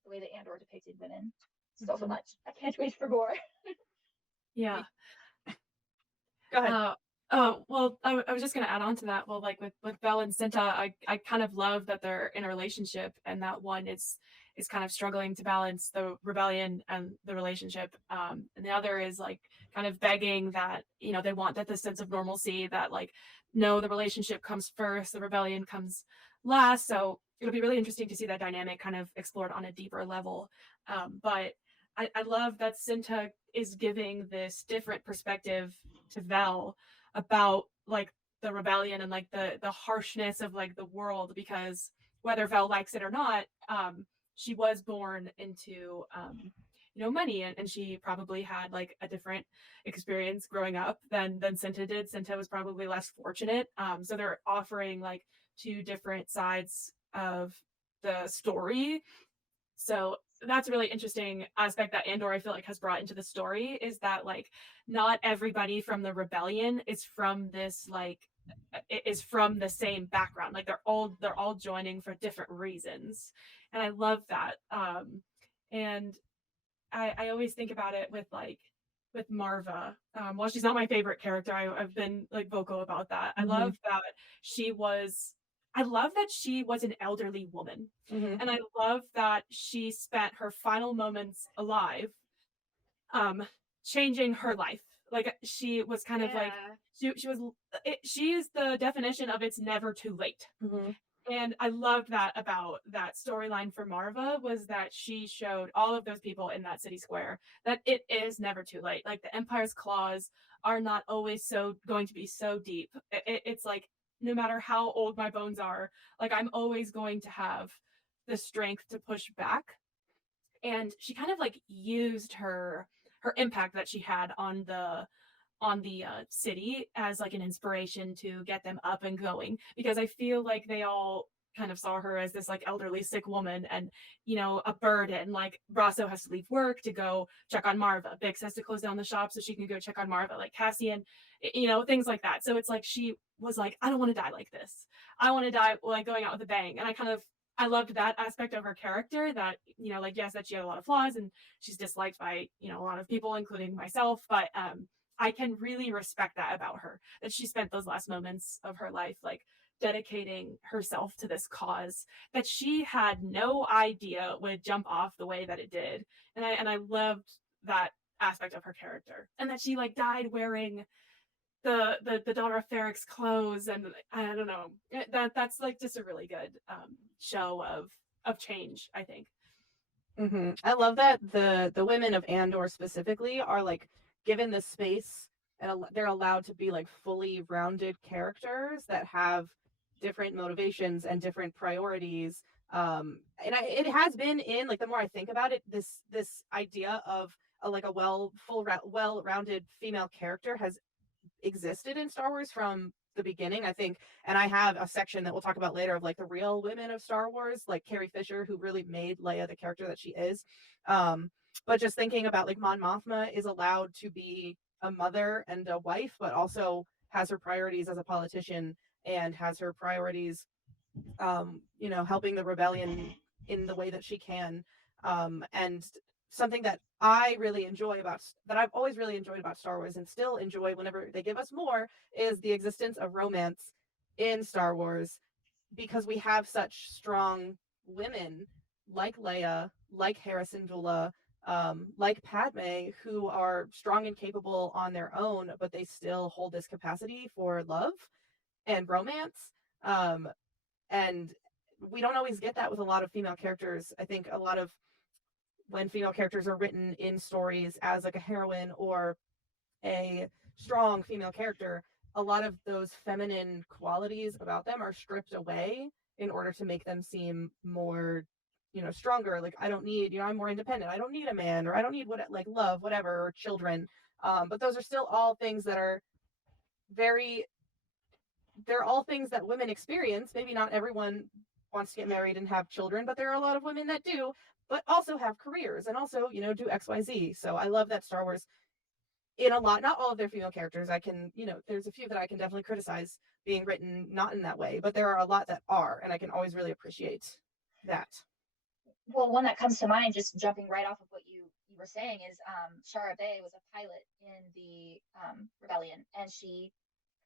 the way that Andor depicted women so much. I can't wait for more. Yeah. Go ahead. Oh, well, I was just gonna add on to that. Well, like with Belle and Cinta, I kind of love that they're in a relationship, and that one is kind of struggling to balance the rebellion and the relationship. And the other is like kind of begging that, they want that this sense of normalcy, that like, no, the relationship comes first, the rebellion comes last. So it'll be really interesting to see that dynamic kind of explored on a deeper level. But I love that Cinta is giving this different perspective to Vel about like the rebellion and like the harshness of like the world, because whether Vel likes it or not, she was born into money, and she probably had like a different experience growing up than Cinta did. Cinta was probably less fortunate. So they're offering like two different sides of the story. So that's a really interesting aspect that Andor, I feel like, has brought into the story, is that like not everybody from the rebellion is from this like is from the same background. Like they're all joining for different reasons, and I love that. And I always think about it with Marva. While she's not my favorite character, I've been like vocal about that. I love that she was. I love that she was an elderly woman, and I love that she spent her final moments alive, changing her life. Like she was kind of like she was. She is the definition of it's never too late. And I loved that about that storyline for Marva, was that she showed all of those people in that city square that it is never too late. Like the Empire's claws are not always so going to be so deep. It's like no matter how old my bones are, like I'm always going to have the strength to push back. And she kind of like used her impact that she had on the city as like an inspiration to get them up and going, because I feel like they all kind of saw her as this like elderly sick woman, and a burden. Like Brasso has to leave work to go check on Marva, Bix has to close down the shop so she can go check on Marva, like Cassian, things like that. So it's like she was like, I don't want to die like this, I want to die like going out with a bang. And I loved that aspect of her character, that like, yes, that she had a lot of flaws and she's disliked by a lot of people, including myself, but I can really respect that about her, that she spent those last moments of her life like dedicating herself to this cause that she had no idea would jump off the way that it did. And I loved that aspect of her character, and that she like died wearing the daughter of Ferrick's clothes. And I don't know, that's like just a really good show of change, I think. I love that the women of Andor specifically are like given the space, and they're allowed to be like fully rounded characters that have different motivations and different priorities. It has been in like, the more I think about it, this idea of like a well-rounded female character has existed in Star Wars from the beginning, I think. And I have a section that we'll talk about later of like the real women of Star Wars, like Carrie Fisher, who really made Leia the character that she is. But just thinking about like Mon Mothma is allowed to be a mother and a wife, but also has her priorities as a politician, and has her priorities, helping the rebellion in the way that she can. And something that I've always really enjoyed about Star Wars, and still enjoy whenever they give us more, is the existence of romance in Star Wars, because we have such strong women like Leia, like Hera Syndulla, like Padme, who are strong and capable on their own, but they still hold this capacity for love and romance. And we don't always get that with a lot of female characters. I think a lot of when female characters are written in stories as like a heroine or a strong female character, a lot of those feminine qualities about them are stripped away in order to make them seem more, stronger. Like, I don't need, I'm more independent. I don't need a man, or I don't need what, like, love, whatever, or children. But those are still all things that are very, they're all things that women experience. Maybe not everyone wants to get married and have children, but there are a lot of women that do, but also have careers and also, do XYZ. So I love that Star Wars, in a lot, not all of their female characters, I can, there's a few that I can definitely criticize being written not in that way, but there are a lot that are, and I can always really appreciate that. Well, one that comes to mind, just jumping right off of what you were saying, is Shara Bay was a pilot in the rebellion, and she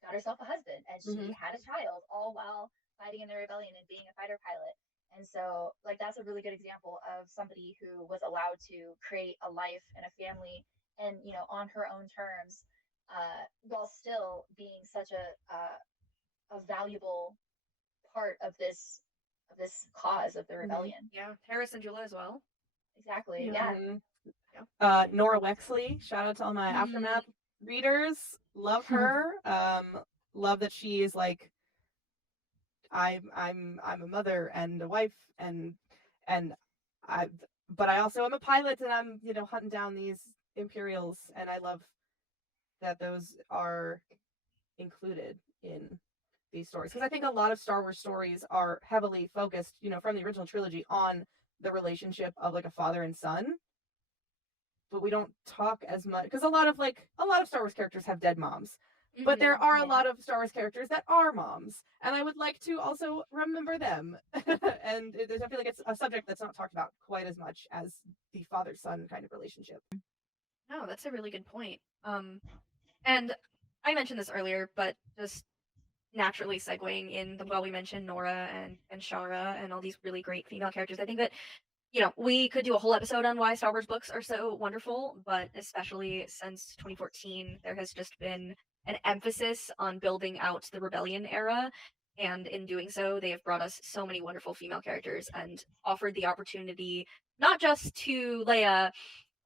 got herself a husband, and she had a child, all while fighting in the rebellion and being a fighter pilot. And so, like, that's a really good example of somebody who was allowed to create a life and a family, and on her own terms, while still being such a valuable part of this cause of the rebellion. Yeah, Harris and Jula as well. Exactly. Yeah. Nora Wexley, shout out to all my Aftermath readers. Love her. Love that she is like, I'm a mother and a wife, and but I also am a pilot, and I'm hunting down these Imperials, and I love that those are included in these stories, because I think a lot of Star Wars stories are heavily focused, from the original trilogy, on the relationship of like a father and son, but we don't talk as much, because a lot of Star Wars characters have dead moms, but there are a lot of Star Wars characters that are moms, and I would like to also remember them. And I feel like it's a subject that's not talked about quite as much as the father-son kind of relationship. No, that's a really good point. And I mentioned this earlier, but just naturally segueing in while we mentioned Nora and Shara and all these really great female characters, I think that we could do a whole episode on why Star Wars books are so wonderful, but especially since 2014, there has just been an emphasis on building out the Rebellion era. And in doing so, they have brought us so many wonderful female characters and offered the opportunity not just to Leia,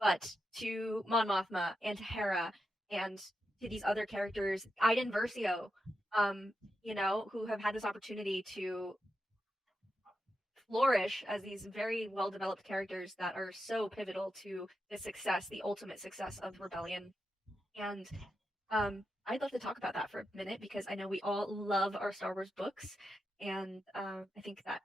but to Mon Mothma and to Hera and to these other characters, Iden Versio, who have had this opportunity to flourish as these very well developed characters that are so pivotal to the ultimate success of Rebellion. And I'd love to talk about that for a minute, because I know we all love our Star Wars books, and I think that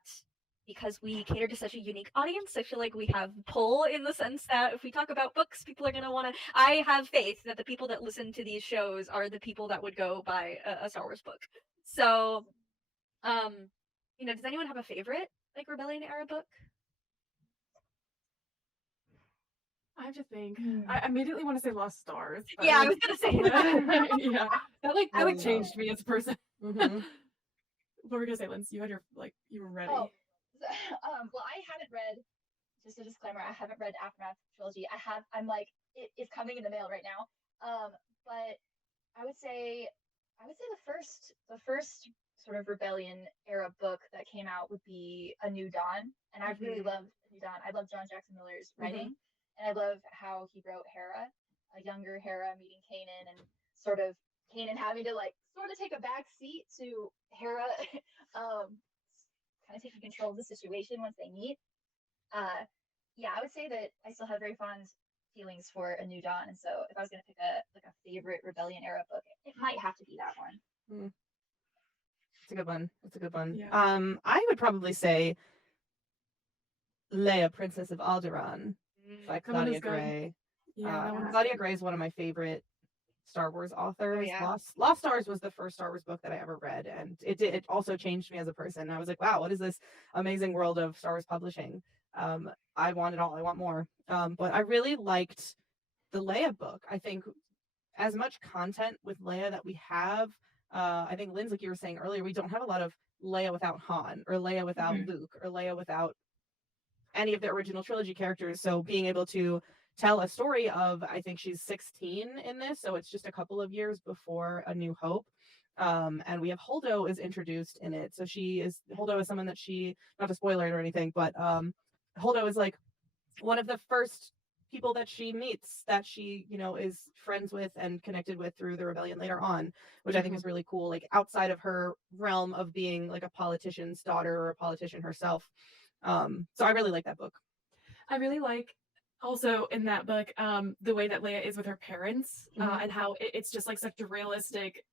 because we cater to such a unique audience, I feel like we have pull, in the sense that if we talk about books, people are going to want to. I have faith that the people that listen to these shows are the people that would go buy a Star Wars book. So, does anyone have a favorite like Rebellion era book? I have to think. I immediately want to say Lost Stars. Yeah, I was gonna say that. Yeah, that changed me as a person. Mm-hmm. What were you gonna say, Linz? You had you were ready. Oh, well, I haven't read. Just a disclaimer: I haven't read Aftermath trilogy. I'm like, it's coming in the mail right now. But I would say the first sort of Rebellion era book that came out would be A New Dawn, and I really loved A New Dawn. I love John Jackson Miller's writing, and I love how he wrote Hera, a younger Hera meeting Kanan, and sort of Kanan having to sort of take a back seat to Hera, kind of taking control of the situation once they meet. Yeah, I would say that I still have very fond feelings for A New Dawn, and so if I was gonna pick a favorite Rebellion era book, it might have to be that one. It's a good one. It's a good one. Yeah. I would probably say Leia, Princess of Alderaan by Claudia Gray. Yeah, Claudia Gray is one of my favorite Star Wars authors. Oh, yeah. Lost Stars was the first Star Wars book that I ever read, and it also changed me as a person. I was like, wow, what is this amazing world of Star Wars publishing? I want it all. I want more. But I really liked the Leia book. I think as much content with Leia that we have, I think, Linz, like you were saying earlier, we don't have a lot of Leia without Han, or Leia without Luke, or Leia without any of the original trilogy characters. So being able to tell a story of, I think she's 16 in this, so it's just a couple of years before A New Hope. And we have Holdo is introduced in it. So Holdo is someone that not to spoil it or anything, but Holdo is like one of the first people that she meets, that she, is friends with and connected with through the rebellion later on, which I think is really cool, like outside of her realm of being like a politician's daughter or a politician herself. So I really like that book. I really like also in that book the way that Leia is with her parents, and how it's just like such a realistic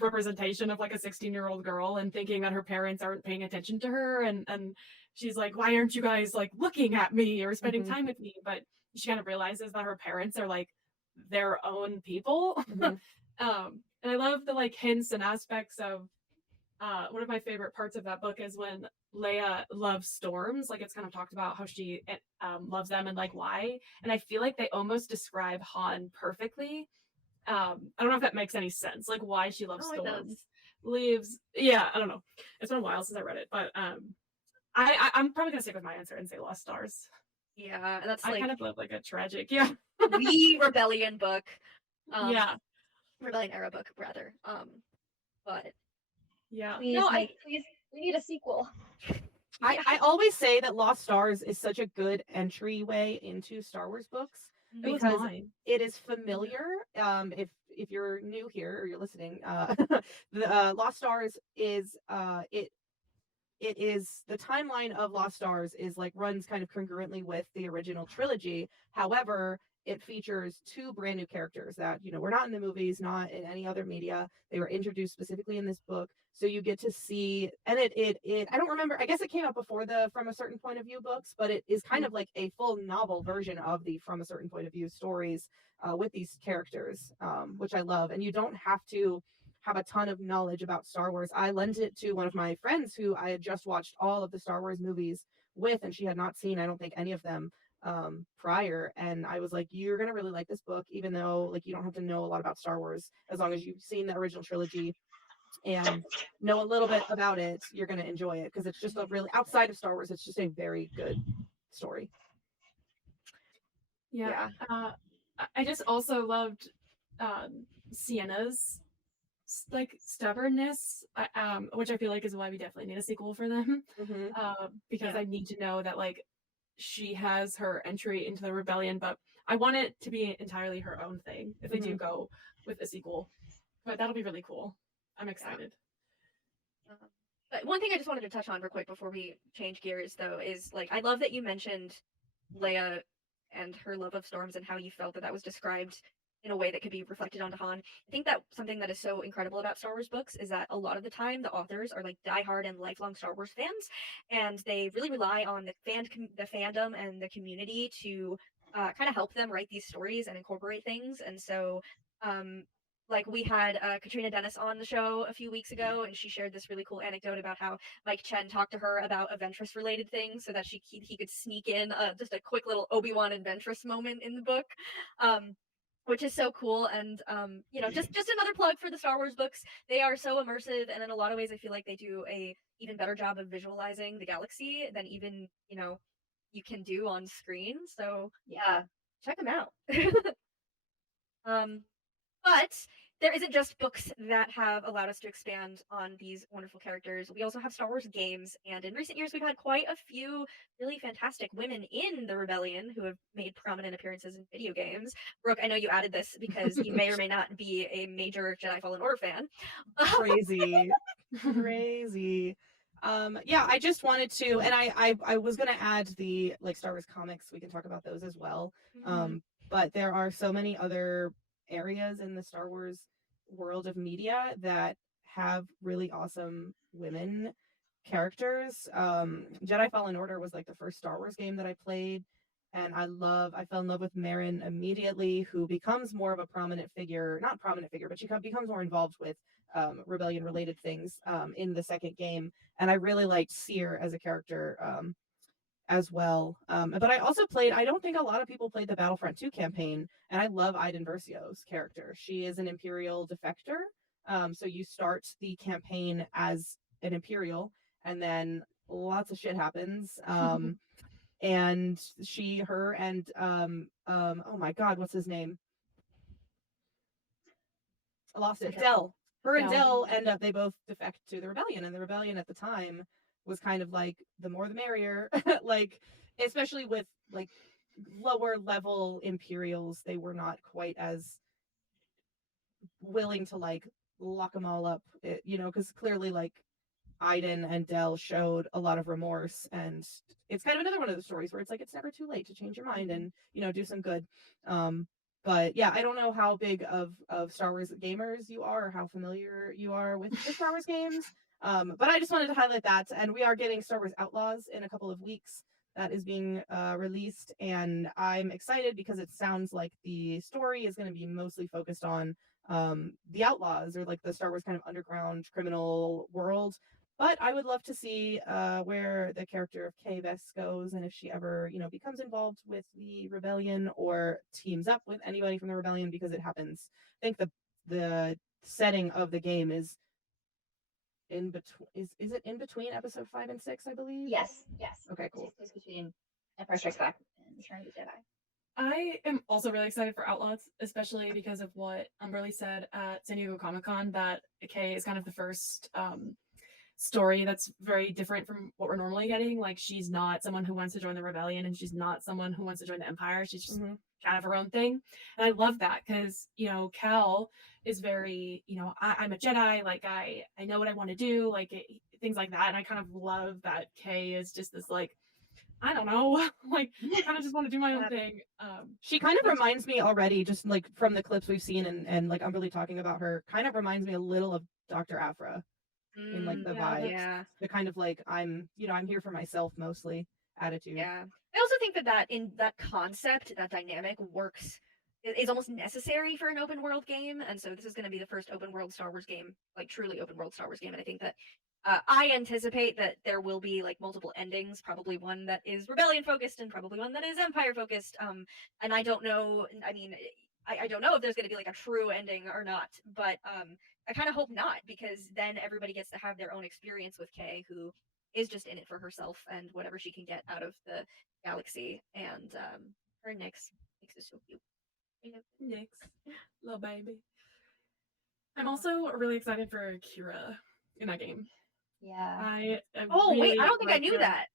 representation of like a 16-year-old girl, and thinking that her parents aren't paying attention to her, and she's like, why aren't you guys like looking at me or spending time with me? But she kind of realizes that her parents are like their own people. And I love the like hints and aspects of one of my favorite parts of that book is when Leia loves storms. Like it's kind of talked about how she loves them and like why. And I feel like they almost describe Han perfectly. I don't know if that makes any sense. Like why she loves storms. Leaves. Yeah, I don't know. It's been a while since I read it, but I'm probably gonna stick with my answer and say Lost Stars. Yeah, that's I like kind of love like a tragic. Yeah. the rebellion book. Yeah. Rebellion era book rather. But Yeah. Please please, we need a sequel. I always say that Lost Stars is such a good entryway into Star Wars books because it is familiar. If you're new here or you're listening, the Lost Stars is it is the timeline of Lost Stars is like runs kind of congruently with the original trilogy. However, it features two brand new characters that were not in the movies, not in any other media. They were introduced specifically in this book, so you get to see. And it I don't remember. I guess it came out before the From a Certain Point of View books, but it is kind of like a full novel version of the From a Certain Point of View stories with these characters, which I love. And you don't have to have a ton of knowledge about Star Wars. I lent it to one of my friends who I had just watched all of the Star Wars movies with, and she had not seen, I don't think, any of them prior. And I was like, you're gonna really like this book, even though like you don't have to know a lot about Star Wars. As long as you've seen the original trilogy and know a little bit about it, you're gonna enjoy it, because it's just a really, outside of Star Wars, it's just a very good story. Yeah. I just also loved Sienna's like stubbornness, which I feel like is why we definitely need a sequel for them. Because I need to know that like she has her entry into the rebellion, but I want it to be entirely her own thing if they do go with a sequel. But that'll be really cool. I'm excited. But one thing I just wanted to touch on real quick before we change gears, though, is like I love that you mentioned Leia and her love of storms and how you felt that was described in a way that could be reflected onto Han. I think that something that is so incredible about Star Wars books is that a lot of the time the authors are like diehard and lifelong Star Wars fans, and they really rely on the fandom and the community to kind of help them write these stories and incorporate things. And so, like we had Katrina Dennis on the show a few weeks ago, and she shared this really cool anecdote about how Mike Chen talked to her about Ventress related things so that he could sneak in just a quick little Obi-Wan and Ventress moment in the book. Which is so cool. And just another plug for the Star Wars books. They are so immersive, and in a lot of ways I feel like they do a even better job of visualizing the galaxy than even you can do on screen. So yeah, check them out. But there isn't just books that have allowed us to expand on these wonderful characters. We also have Star Wars games, and in recent years we've had quite a few really fantastic women in the Rebellion who have made prominent appearances in video games. Brooke, I know you added this because you may or may not be a major Jedi Fallen Order fan. Crazy. Crazy. Yeah, I just wanted to, and I was gonna add the like Star Wars comics. We can talk about those as well. But there are so many other areas in the Star Wars world of media that have really awesome women characters. Jedi Fallen Order was like the first Star Wars game that I played, and I fell in love with Marin immediately, who becomes more of a prominent figure, not prominent figure, but she becomes more involved with rebellion related things in the second game. And I really liked Seer as a character as well. But I also played, I don't think a lot of people played the Battlefront 2 campaign, and I love Iden Versio's character. She is an Imperial defector. So you start the campaign as an Imperial, and then lots of shit happens. and her and oh my god, what's his name? I lost it. Dell. Her and Dell end up, they both defect to the rebellion, and the rebellion at the time was kind of like the more the merrier. Like, especially with like lower level Imperials, they were not quite as willing to like lock them all up, because clearly like Iden and Dell showed a lot of remorse, and it's kind of another one of the stories where it's like it's never too late to change your mind and do some good. But yeah, I don't know how big of Star Wars gamers you are, or how familiar you are with the Star Wars games. But I just wanted to highlight that, and we are getting Star Wars Outlaws in a couple of weeks. That is being released, and I'm excited because it sounds like the story is going to be mostly focused on the Outlaws, or like the Star Wars kind of underground criminal world. But I would love to see where the character of Kay Vess goes, and if she ever, becomes involved with the rebellion or teams up with anybody from the rebellion, because it happens. I think the setting of the game is in between. Is it in between episode 5 and 6? I believe. Yes. Okay, It cool. takes place between Empire Strikes Back and Return of the Jedi. I am also really excited for Outlaws, especially because of what Umberly said at San Diego Comic-Con, that Kay is kind of the first story that's very different from what we're normally getting. Like, she's not someone who wants to join the rebellion, and she's not someone who wants to join the Empire. She's just kind of her own thing. And I love that because, Cal is very, I'm a Jedi, like I know what I want to do, like things like that. And I kind of love that Kay is just this like, I don't know, like kind of just want to do my own thing. She kind of reminds me already, just like from the clips we've seen, and like I'm really talking about her, kind of reminds me a little of Dr. Aphra in like the vibe. Yeah. The kind of like I'm here for myself mostly attitude. Yeah. I also think that in that concept, that dynamic works, is almost necessary for an open world game. And so this is going to be the first open world Star Wars game, like truly open world Star Wars game. And I think that I anticipate that there will be like multiple endings, probably one that is rebellion focused and probably one that is empire focused. And I don't know. I mean, I don't know if there's going to be like a true ending or not, but I kind of hope not, because then everybody gets to have their own experience with Kay, who is just in it for herself and whatever she can get out of the galaxy. And her Nyx is so cute. Nyx, little baby. I'm also really excited for Kira in that game. Yeah. Wait, I really don't think I like knew Kira. that.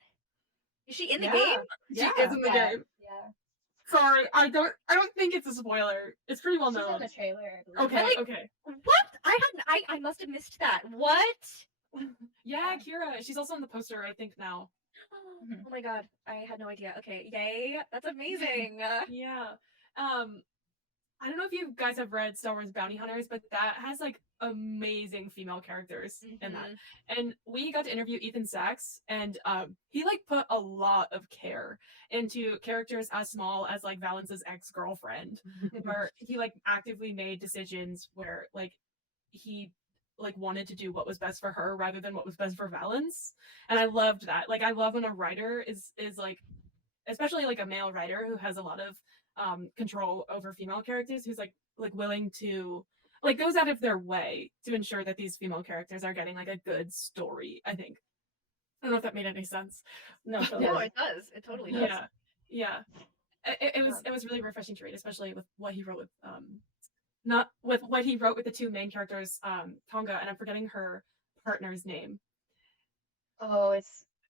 Is she in the Yeah. game? She is in the game. Yeah. Sorry, I don't think it's a spoiler. It's pretty well She's in known. the trailer, I believe. Okay, Really? okay. What? I must have missed that. What? Yeah, Kira. She's also on the poster, I think, now. Oh my god, I had no idea. Okay, yay. That's amazing. Yeah. I don't know if you guys have read Star Wars Bounty Hunters, but that has like amazing female characters in that. And we got to interview Ethan Sachs, and he like put a lot of care into characters as small as like Valence's ex-girlfriend, where he like actively made decisions where like he like wanted to do what was best for her rather than what was best for Valence. And I loved that. Like, I love when a writer is like, especially like a male writer who has a lot of control over female characters, who's like willing to like goes out of their way to ensure that these female characters are getting like a good story. I think. I don't know if that made any sense. No, No, it does. It totally does. Yeah. It was really refreshing to read, especially with what he wrote with not with what he wrote with the two main characters, Tonga, and I'm forgetting her partner's name. Oh,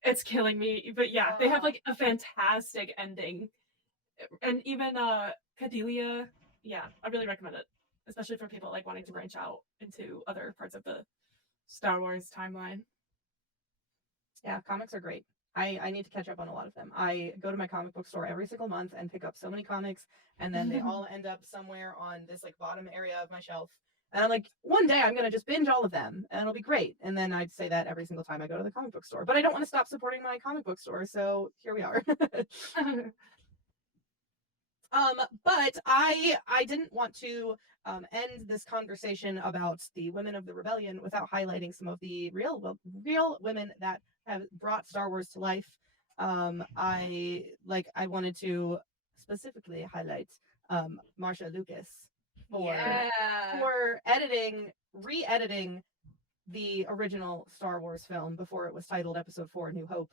It's killing me. But yeah, they have like a fantastic ending. And even Cadelia, yeah, I really recommend it, especially for people like wanting to branch out into other parts of the Star Wars timeline. Yeah, comics are great. I need to catch up on a lot of them. I go to my comic book store every single month and pick up so many comics, and then they all end up somewhere on this like bottom area of my shelf. And I'm like, one day I'm gonna just binge all of them, and it'll be great. And then I'd say that every single time I go to the comic book store. But I don't want to stop supporting my comic book store, so here we are. But I didn't want to end this conversation about the women of the rebellion without highlighting some of the real women that have brought Star Wars to life. I wanted to specifically highlight Marsha Lucas for Yeah. for re-editing the original Star Wars film before it was titled Episode 4: New Hope,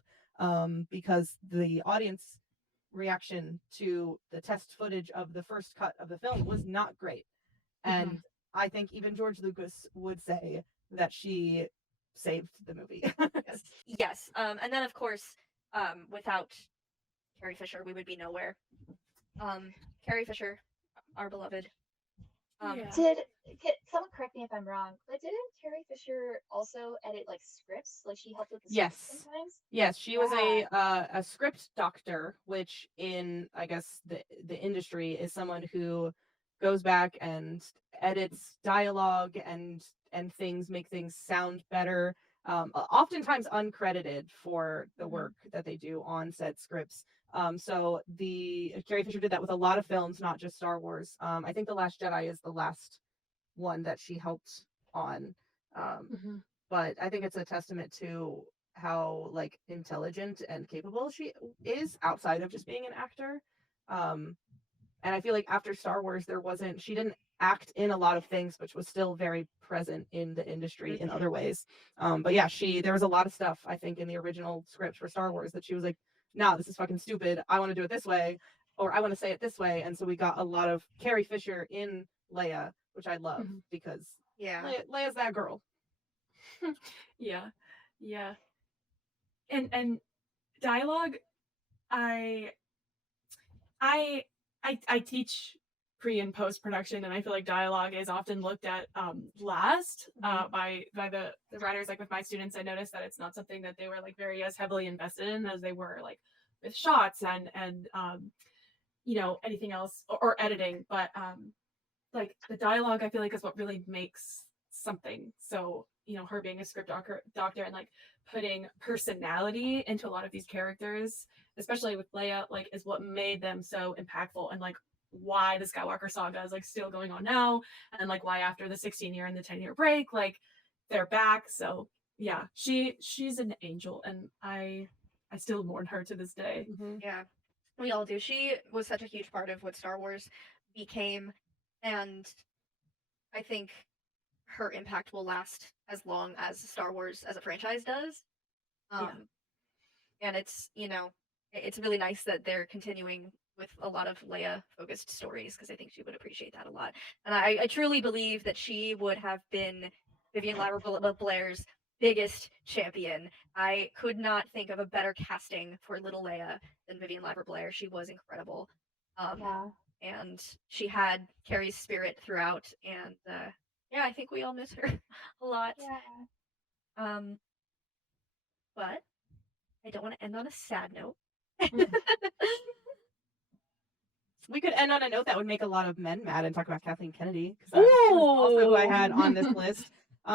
because the audience reaction to the test footage of the first cut of the film was not great. And I think even George Lucas would say that she saved the movie. Yes. And then of course, without Carrie Fisher, we would be nowhere. Carrie Fisher, our beloved. Yeah. Someone correct me if I'm wrong, but didn't Carrie Fisher also edit like scripts? Like she helped with the scripts Yes. sometimes? Yes, she was Yeah. a script doctor, which in I guess the industry is someone who goes back and edits dialogue and things, make things sound better. Oftentimes uncredited for the work that they do on said scripts. So the Carrie Fisher did that with a lot of films, not just Star Wars. I think The Last Jedi is the last one that she helped on. But I think it's a testament to how like intelligent and capable she is outside of just being an actor. And I feel like after Star Wars, she didn't act in a lot of things, but was still very present in the industry in other ways. But yeah, there was a lot of stuff I think in the original script for Star Wars that she was like, nah, this is fucking stupid. I want to do it this way, or I want to say it this way. And so we got a lot of Carrie Fisher in Leia, which I love because Leia's that girl. Yeah. And dialogue, I teach pre and post production, and I feel like dialogue is often looked at last by the writers. Like with my students, I noticed that it's not something that they were like very as heavily invested in as they were like with shots and anything else or editing. But like the dialogue, I feel like is what really makes something. So her being a script doctor and like putting personality into a lot of these characters, especially with Leia, like is what made them so impactful, and like why the Skywalker saga is like still going on now, and like why after the 16-year and the 10-year break, like they're back. So yeah, she's an angel, and I still mourn her to this day. Yeah, we all do. She was such a huge part of what Star Wars became, and I think her impact will last as long as Star Wars as a franchise does. And it's really nice that they're continuing with a lot of Leia focused stories because I think she would appreciate that a lot. And I truly believe that she would have been Vivian Lyra Blair's biggest champion. I could not think of a better casting for little Leia than Vivian Lyra Blair. She was incredible. And she had Carrie's spirit throughout, and I think we all miss her a lot. But I don't want to end on a sad note. We could end on a note that would make a lot of men mad and talk about Kathleen Kennedy, because that's also who I had on this list.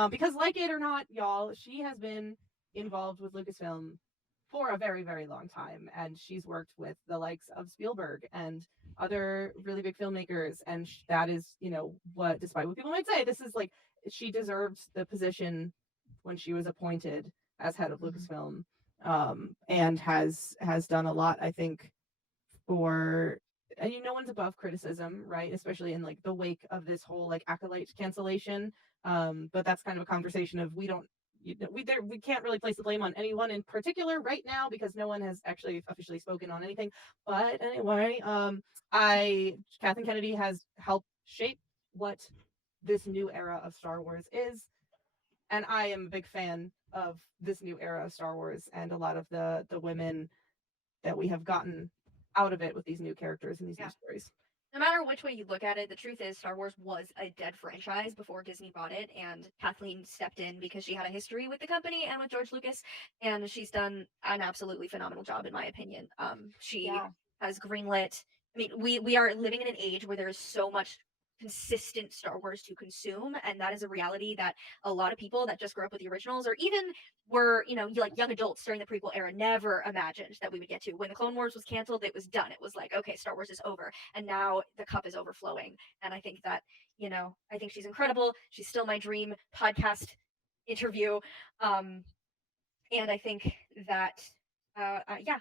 Because like it or not, y'all, she has been involved with Lucasfilm for a very, very long time, and she's worked with the likes of Spielberg and other really big filmmakers, and that is, what, despite what people might say, this is like, she deserved the position when she was appointed as head of Lucasfilm, and has done a lot, I think, for, and no one's above criticism, right? Especially in like the wake of this whole like acolyte cancellation. But that's kind of a conversation of we can't really place the blame on anyone in particular right now because no one has actually officially spoken on anything. But anyway, Kathleen Kennedy has helped shape what this new era of Star Wars is. And I am a big fan of this new era of Star Wars and a lot of the women that we have gotten out of it with these new characters and these new stories. No matter which way you look at it, the truth is Star Wars was a dead franchise before Disney bought it, and Kathleen stepped in because she had a history with the company and with George Lucas, and she's done an absolutely phenomenal job, in my opinion. She has greenlit. I mean, we are living in an age where there is so much consistent Star Wars to consume, and that is a reality that a lot of people that just grew up with the originals, or even were, like young adults during the prequel era, never imagined that we would get to. When the Clone Wars was canceled, it was done. It was like, okay, Star Wars is over, and now the cup is overflowing. And I think that, I think she's incredible. She's still my dream podcast interview, and I think that,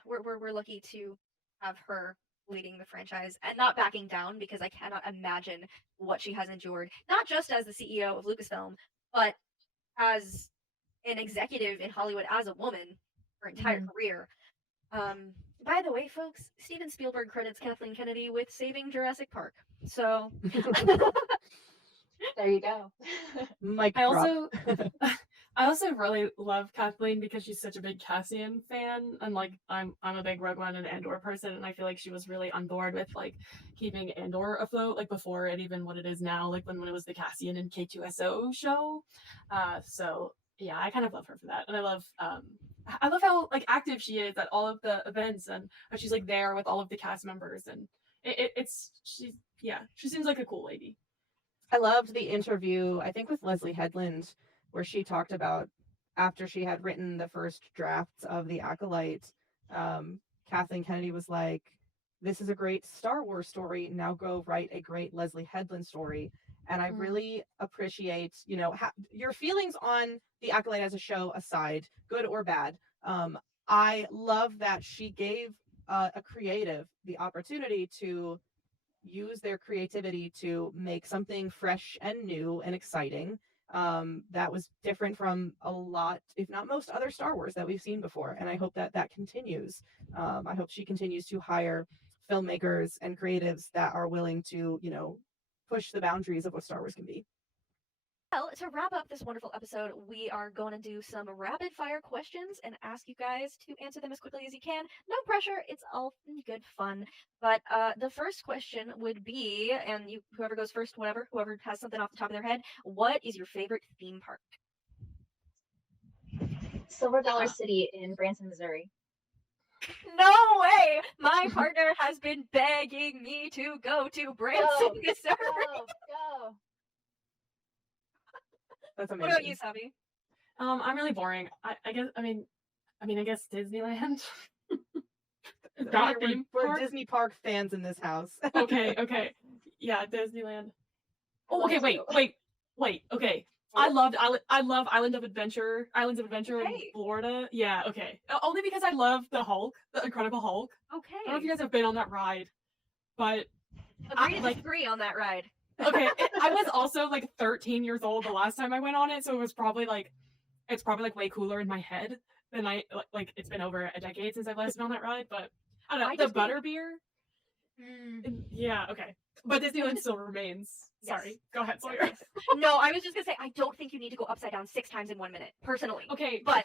we're lucky to have her leading the franchise and not backing down, because I cannot imagine what she has endured, not just as the CEO of Lucasfilm, but as an executive in Hollywood as a woman her entire career. By the way, folks, Steven Spielberg credits Kathleen Kennedy with saving Jurassic Park. So There you go. Mic I drop. also I also really love Kathleen because she's such a big Cassian fan, and like I'm a big Rogue One and Andor person, and I feel like she was really on board with like keeping Andor afloat, like before it even what it is now, like when it was the Cassian and K2SO show. So yeah, I kind of love her for that, and I love how like active she is at all of the events, and how she's like there with all of the cast members, and she seems like a cool lady. I loved the interview, I think with Leslie Headland, where she talked about after she had written the first drafts of The Acolyte, Kathleen Kennedy was like, "This is a great Star Wars story. Now go write a great Leslie Headland story." And I really appreciate, your feelings on The Acolyte as a show aside, good or bad. I love that she gave a creative the opportunity to use their creativity to make something fresh and new and exciting, that was different from a lot, if not most, other Star Wars that we've seen before. And I hope that that continues. I hope she continues to hire filmmakers and creatives that are willing to, push the boundaries of what Star Wars can be. well, to wrap up this wonderful episode, we are going to do some rapid fire questions and ask you guys to answer them as quickly as you can. No pressure, it's all good fun. But the first question would be, and whoever goes first, whoever has something off the top of their head, what is your favorite theme park? Silver Dollar City in Branson, Missouri. No way! My partner has been begging me to go to Branson, Missouri. Go. That's What amazing. about you, Sabi? I'm really boring. I guess I guess Disneyland. That theme We're park? Disney Park fans in this house. Okay. Yeah, Disneyland. Oh, okay, Love wait. Okay. I love Islands of Adventure in Okay. Florida. Yeah, okay. Only because I love the Hulk, the Incredible Hulk. I don't know if Okay. you guys have been on that ride, but Agree to like- disagree on that ride. okay, I was also like 13 years old the last time I went on it, so it's probably like way cooler in my head than like it's been over a decade since I've last been on that ride, but I don't know, I the just think- butterbeer. Yeah, okay. But Disneyland still remains. Yes. Sorry. Go ahead, Sawyer. No, I was just gonna say I don't think you need to go upside down 6 times in 1 minute, personally. Okay, But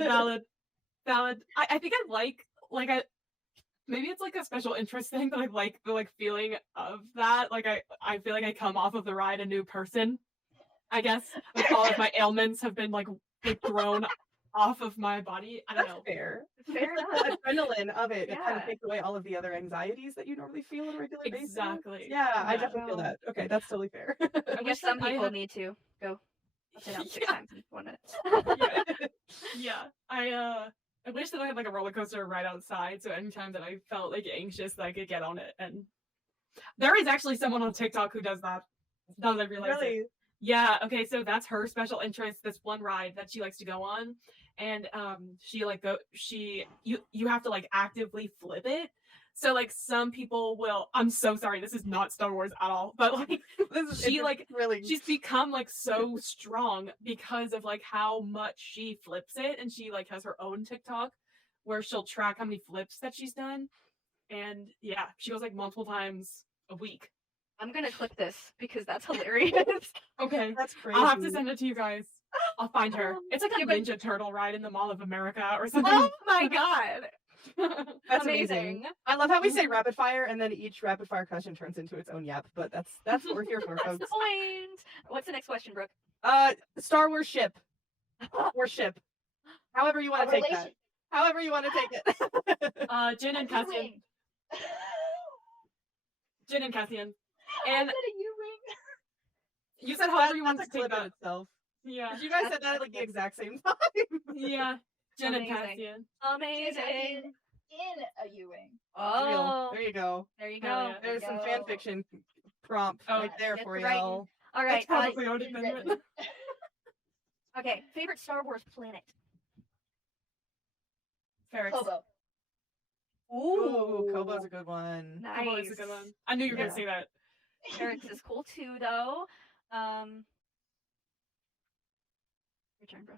valid. I think I maybe it's like a special interest thing, but I like the feeling of that. Like I feel like I come off of the ride a new person. I guess like all of my ailments have been like thrown off of my body. I don't know. Fair. fair enough. The adrenaline of it kind Yeah. of takes away all of the other anxieties that you normally feel on a regular basis. Exactly. Yeah, I Yeah. definitely feel that. Okay, that's totally fair. I wish guess some that I people had- need to go upside down 6 Yeah. times in 1 minute. Yeah. I wish that I had like a roller coaster right outside, so anytime that I felt like anxious, that I could get on it. And there is actually someone on TikTok who does that. Now that I realize it. Really? Yeah, okay, so that's her special interest, this one ride that she likes to go on. And you have to like actively flip it. So like some people will, I'm so sorry, this is not Star Wars at all, but like she's become like so strong because of like how much she flips it, and she like has her own TikTok where she'll track how many flips that she's done. And yeah, she goes like multiple times a week. I'm gonna clip this because that's hilarious. Okay. That's crazy. I'll have to send it to you guys. I'll find her. It's like a Yeah, but- Ninja Turtle ride in the Mall of America or something. Oh my god. That's amazing. Amazing. I love how we say rapid fire and then each rapid fire question turns into its own yap, but that's what we're here for, That's the folks. point. What's the next question, Brooke? Star Wars ship. Or ship. However you want A to take that. relation- However you want to take it. Jin and Cassian. U-wing. Jin and Cassian. I And said a U-wing. you said however you want That's to a take clip in that. itself. Yeah. You guys said that at like the exact same time. Yeah. Jin and Amazing. Cassian. Amazing. In a U-wing. Oh, There you go. there you Hell go. yeah. There's some go. fan fiction prompt Oh, right there get for the writing. y'all. All right. It's probably already Been been written. written. Okay. Favorite Star Wars planet? Ferrix. Kobo. Ooh, Kobo's a good one. Nice. Kobo is a good one. I knew you were Yeah. gonna say that. Eric's is cool too, though. Your turn, bro.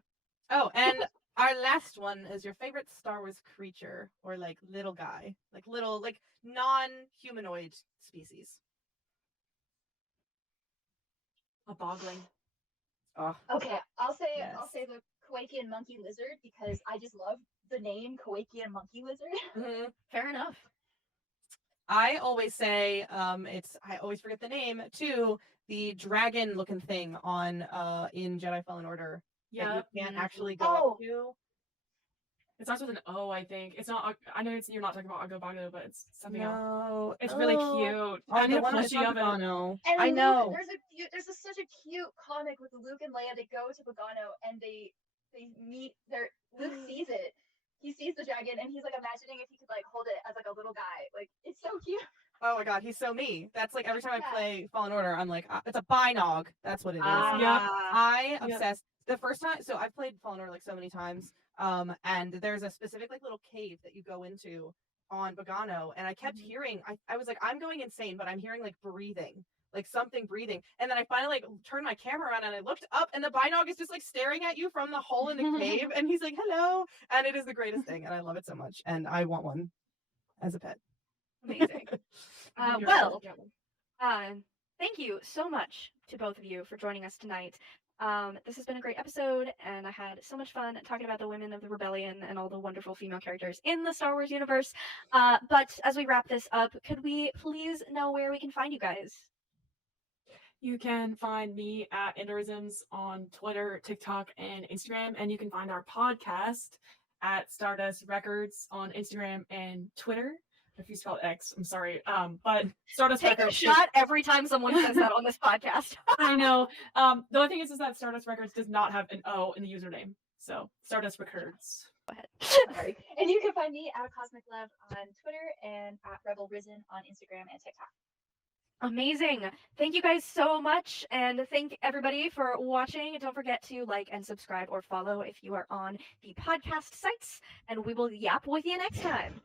Oh, and our last one is your favorite Star Wars creature or like little guy, like little like non-humanoid species. A bogling. Oh, Okay, I'll yes. say the Kowakian monkey lizard because I just love the name Kowakian monkey lizard. Mhm. Fair enough. I always say I always forget the name too. The dragon looking thing on in Jedi Fallen Order that you Yeah. can't actually go Oh, up to. It starts with an O, I think. It's not. I know you're not talking about Agobagno, but it's something else. No. It's really Oh. cute. Oh, I need the a one that's plushie on of it. Pagano. and I Luke, know. such a cute comic with Luke and Leia. They go to Pagano and they meet. Their Luke sees it. He sees the dragon and he's like imagining if he could like hold it as like a little guy. Like it's so cute. Oh my god, he's so me. That's like every time I Yeah. play Fallen Order, I'm like, it's a binog. That's what it is. Yep. I Yep. obsessed the first time. So I've played Fallen Order like so many times. And there's a specific like little cave that you go into on Pagano, and I kept hearing. I was like, I'm going insane, but I'm hearing like breathing, like something breathing. And then I finally like turned my camera around and I looked up, and the binog is just like staring at you from the hole in the cave, and he's like, hello, and it is the greatest thing, and I love it so much, and I want one as a pet. Amazing. I think you're Well, right. Yeah. thank you so much to both of you for joining us tonight. This has been a great episode, and I had so much fun talking about the women of the rebellion and all the wonderful female characters in the Star Wars universe. But as we wrap this up, could we please know where we can find you guys? You can find me at Enderisms on Twitter, TikTok, and Instagram, and you can find our podcast at Stardust Records on Instagram and Twitter. If you spelled X, I'm sorry. But Stardust Take a Records. shot every time someone says that on this podcast. I know. The only thing is that Stardust Records does not have an O in the username. So Stardust Records. Go ahead. Sorry. And you can find me at Cosmic Love on Twitter and at Rebel Risen on Instagram and TikTok. Amazing. Thank you guys so much. And thank everybody for watching. Don't forget to like and subscribe or follow if you are on the podcast sites. And we will yap with you next time.